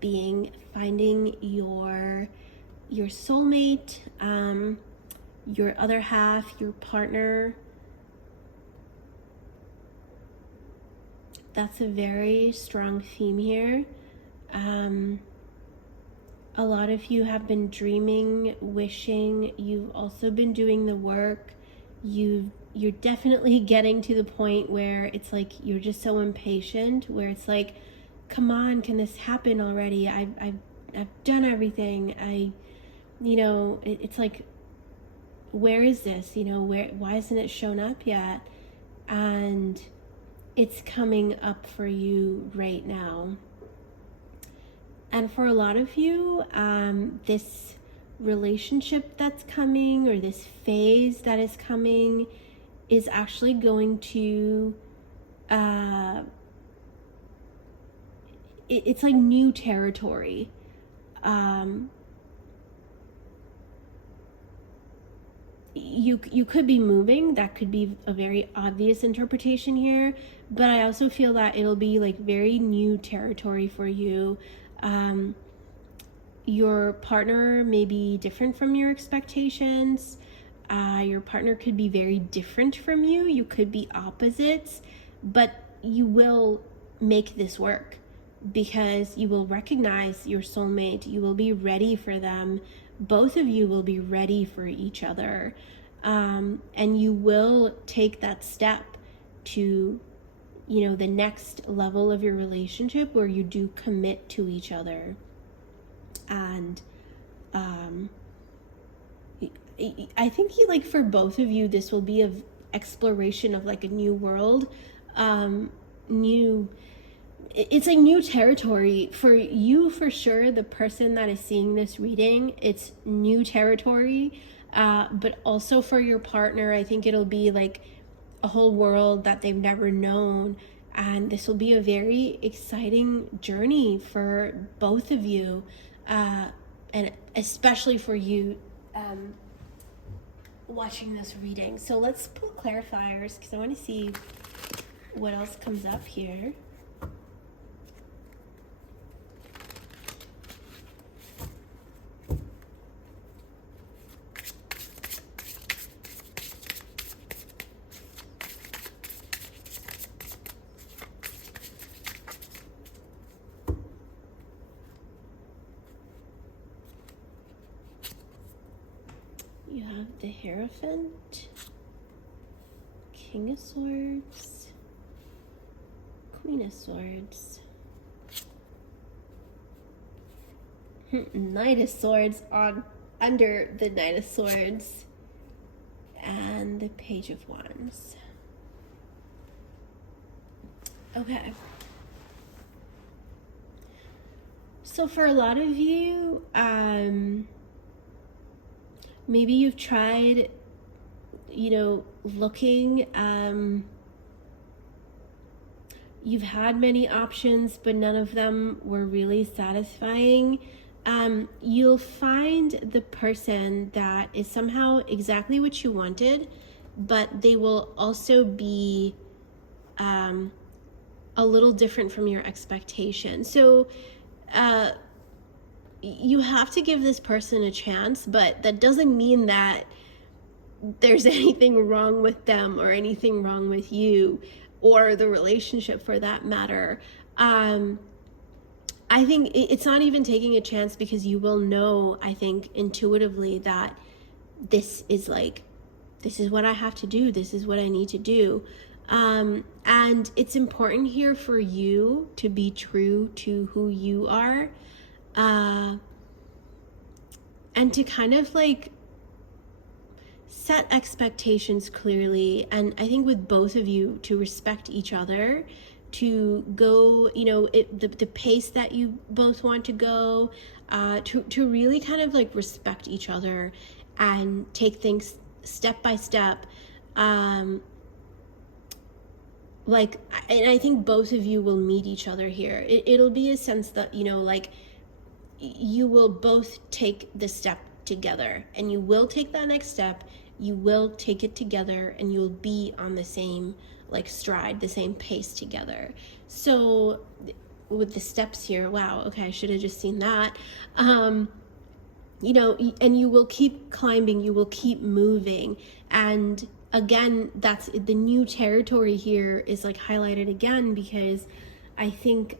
being finding your soulmate, your other half, your partner. That's a very strong theme here. A lot of you have been dreaming, wishing. You've also been doing the work. You're definitely getting to the point where it's like you're just so impatient, where it's like, come on, can this happen already? I've done everything. It's like, where is this? You know, why hasn't it shown up yet? And it's coming up for you right now. And for a lot of you, this relationship that's coming, or this phase that is coming, is actually going to, it's like new territory. You could be moving. That could be a very obvious interpretation here, but I also feel that it'll be like very new territory for you. Your partner may be different from your expectations. Your partner could be very different from you. You could be opposites, but you will make this work because you will recognize your soulmate. You will be ready for them. Both of you will be ready for each other. And you will take that step to, the next level of your relationship where you do commit to each other. And I think for both of you, this will be an exploration of like a new world, it's like new territory for you, for sure. The person that is seeing this reading, it's new territory, but also for your partner, I think it'll be like a whole world that they've never known, and this will be a very exciting journey for both of you, and especially for you watching this reading. So let's pull clarifiers because I want to see what else comes up here. You have the Hierophant, King of Swords, Queen of Swords, Knight of Swords under the Knight of Swords, and the Page of Wands. Okay. So for a lot of you, maybe you've tried, looking, you've had many options, but none of them were really satisfying. You'll find the person that is somehow exactly what you wanted, but they will also be a little different from your expectation. So you have to give this person a chance, but that doesn't mean that there's anything wrong with them or anything wrong with you or the relationship for that matter. I think it's not even taking a chance, because you will know, I think, intuitively that this is what I have to do. This is what I need to do. And it's important here for you to be true to who you are, and to kind of like set expectations clearly. And I think with both of you, to respect each other, to go, the pace that you both want to go, to really kind of like respect each other and take things step by step. And I think both of you will meet each other here. It'll be a sense that, you will both take the step together, and you will take that next step. You will take it together, and you'll be on the same stride, the same pace together. So with the steps here, wow, okay, I should have just seen that. And you will keep climbing, you will keep moving. And again, that's the new territory here is highlighted again, because I think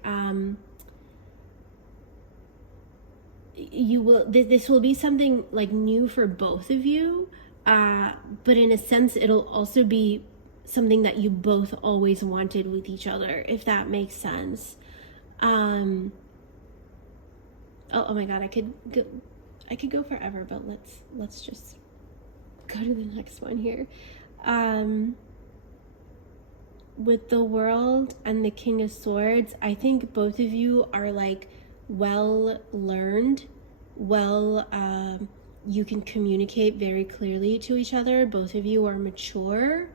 this will be something new for both of you, but in a sense it'll also be something that you both always wanted with each other, if that makes sense. Oh my god, I could go forever, but let's just go to the next one here. With the World and the King of Swords, I think both of you are well learned, you can communicate very clearly to each other. Both of you are mature.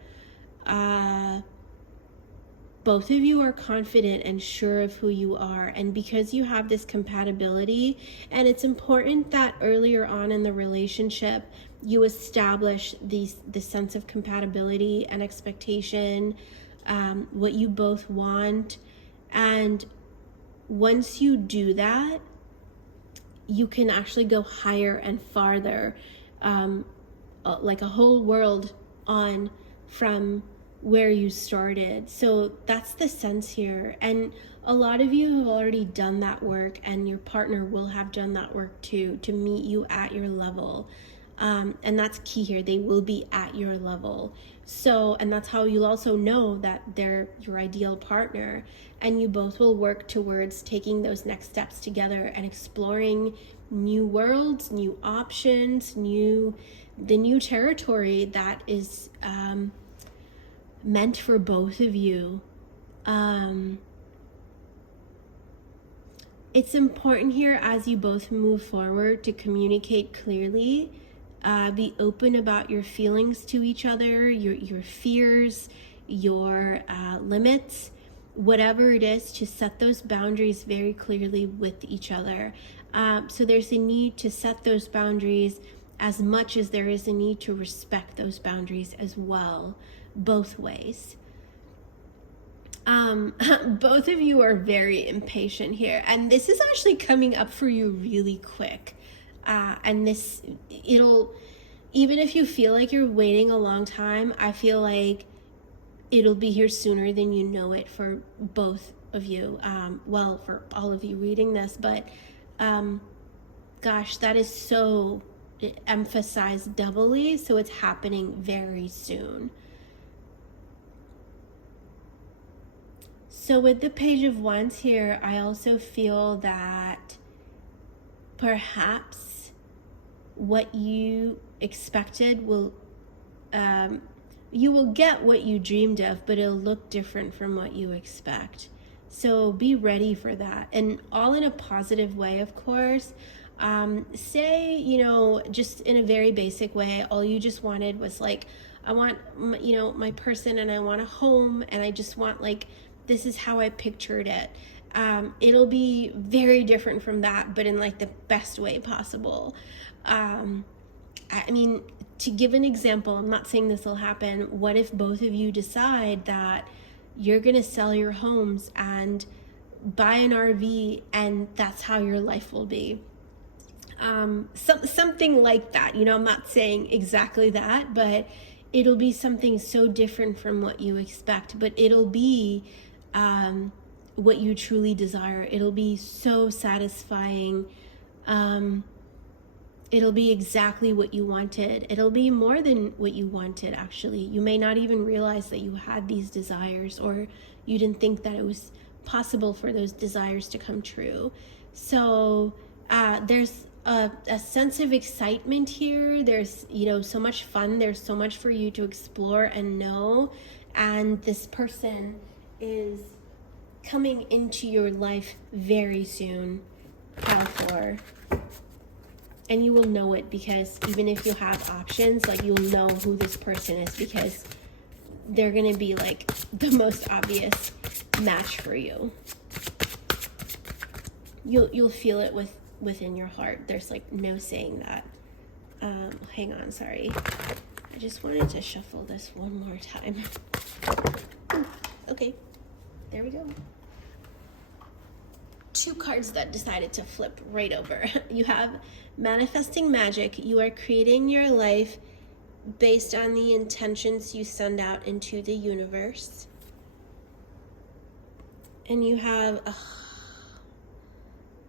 Both of you are confident and sure of who you are. And because you have this compatibility, and it's important that earlier on in the relationship, you establish the sense of compatibility and expectation, what you both want. And once you do that, you can actually go higher and farther, like a whole world on from where you started. So that's the sense here. And a lot of you have already done that work, and your partner will have done that work too, to meet you at your level. And that's key here. They will be at your level. So, and that's how you'll also know that they're your ideal partner, and you both will work towards taking those next steps together and exploring new worlds, new options, the new territory that is meant for both of you. It's important here, as you both move forward, to communicate clearly. Be open about your feelings to each other, your fears, your limits, whatever it is, to set those boundaries very clearly with each other. So there's a need to set those boundaries as much as there is a need to respect those boundaries as well, both ways. Both of you are very impatient here, and this is actually coming up for you really quick. And even if you feel like you're waiting a long time, I feel like it'll be here sooner than you know it for both of you. Well, for all of you reading this, but gosh, that is so emphasized doubly, so it's happening very soon. So with the Page of Wands here, I also feel that perhaps what you expected you will get what you dreamed of, but it'll look different from what you expect. So be ready for that, and all in a positive way, of course. Say, just in a very basic way, all you just wanted was I want, my person, and I want a home, and I just want this is how I pictured it. It'll be very different from that, but in the best way possible. I mean, to give an example, I'm not saying this will happen, what if both of you decide that you're going to sell your homes and buy an RV, and that's how your life will be? Something like that. You know, I'm not saying exactly that, but it'll be something so different from what you expect, but it'll be what you truly desire. It'll be so satisfying. It'll be exactly what you wanted. It'll be more than what you wanted, actually. You may not even realize that you had these desires, or you didn't think that it was possible for those desires to come true. So there's a sense of excitement here. There's, you know, so much fun. There's so much for you to explore and know. And this person is coming into your life very soon, Pile 4. And you will know it, because even if you have options, like, you'll know who this person is, because they're going to be like the most obvious match for you. You'll feel it within your heart. There's like no saying that. Hang on, sorry. I just wanted to shuffle this one more time. Okay, there we go. 2 cards that decided to flip right over. You have Manifesting Magic. You are creating your life based on the intentions you send out into the universe. And you have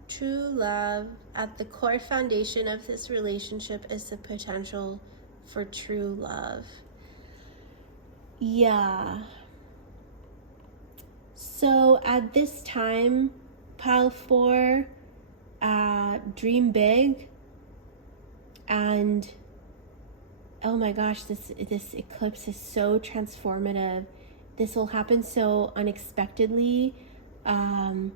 True Love. At the core foundation of this relationship is the potential for true love. Yeah. So at this time, Pile 4, dream big. And oh my gosh, this eclipse is so transformative. This will happen so unexpectedly. And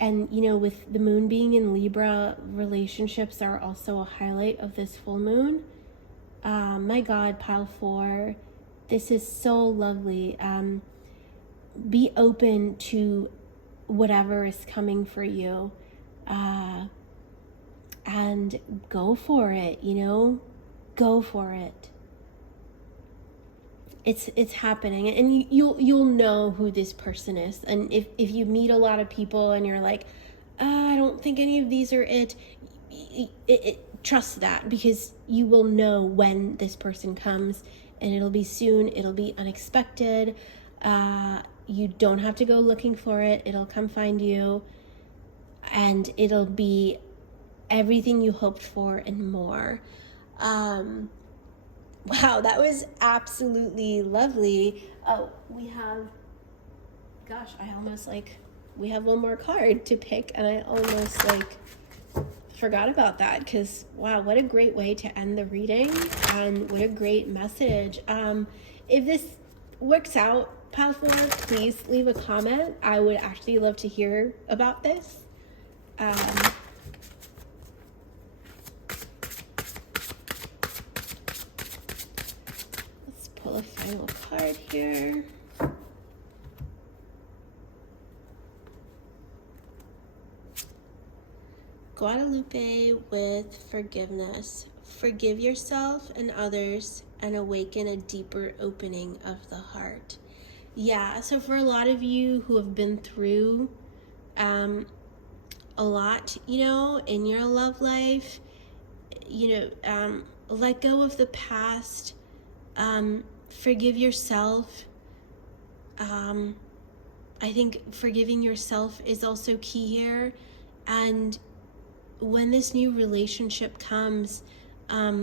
you know, with the moon being in Libra, relationships are also a highlight of this full moon. My God, Pile 4, this is so lovely. Be open to whatever is coming for you, and go for it, you know, go for it. It's happening, and you'll know who this person is. And if you meet a lot of people and you're like, I don't think any of these are it, trust that, because you will know when this person comes, and it'll be soon, it'll be unexpected. You don't have to go looking for it. It'll come find you, and it'll be everything you hoped for and more. Wow, that was absolutely lovely. Oh, we have, gosh, we have one more card to pick, and I almost forgot about that, because wow, what a great way to end the reading, and what a great message. If this works out, Pile 4, please leave a comment. I would actually love to hear about this. Let's pull a final card here. Guadalupe with forgiveness. Forgive yourself and others and awaken a deeper opening of the heart. Yeah, so for a lot of you who have been through a lot, you know, in your love life, you know, let go of the past, forgive yourself. I think forgiving yourself is also key here. And when this new relationship comes,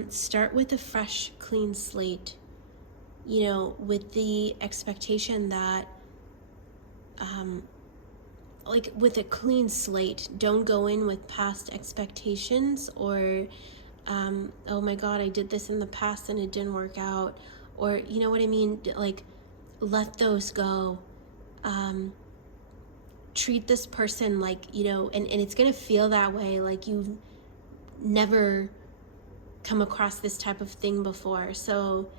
start with a fresh, clean slate. You know, with the expectation that, with a clean slate, don't go in with past expectations, or, oh my God, I did this in the past and it didn't work out, or, you know what I mean? Like, let those go. Treat this person like, you know, and it's going to feel that way, like you've never come across this type of thing before. So,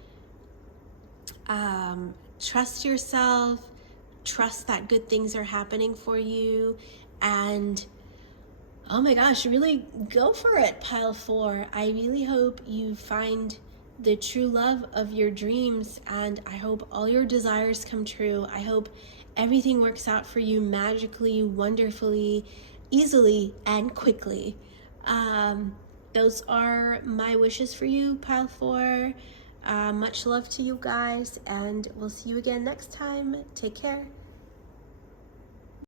trust yourself, trust that good things are happening for you, and oh my gosh, really go for it, Pile 4. I really hope you find the true love of your dreams, and I hope all your desires come true. I hope everything works out for you magically, wonderfully, easily, and quickly. Those are my wishes for you, pile 4. Much love to you guys, and we'll see you again next time. Take care.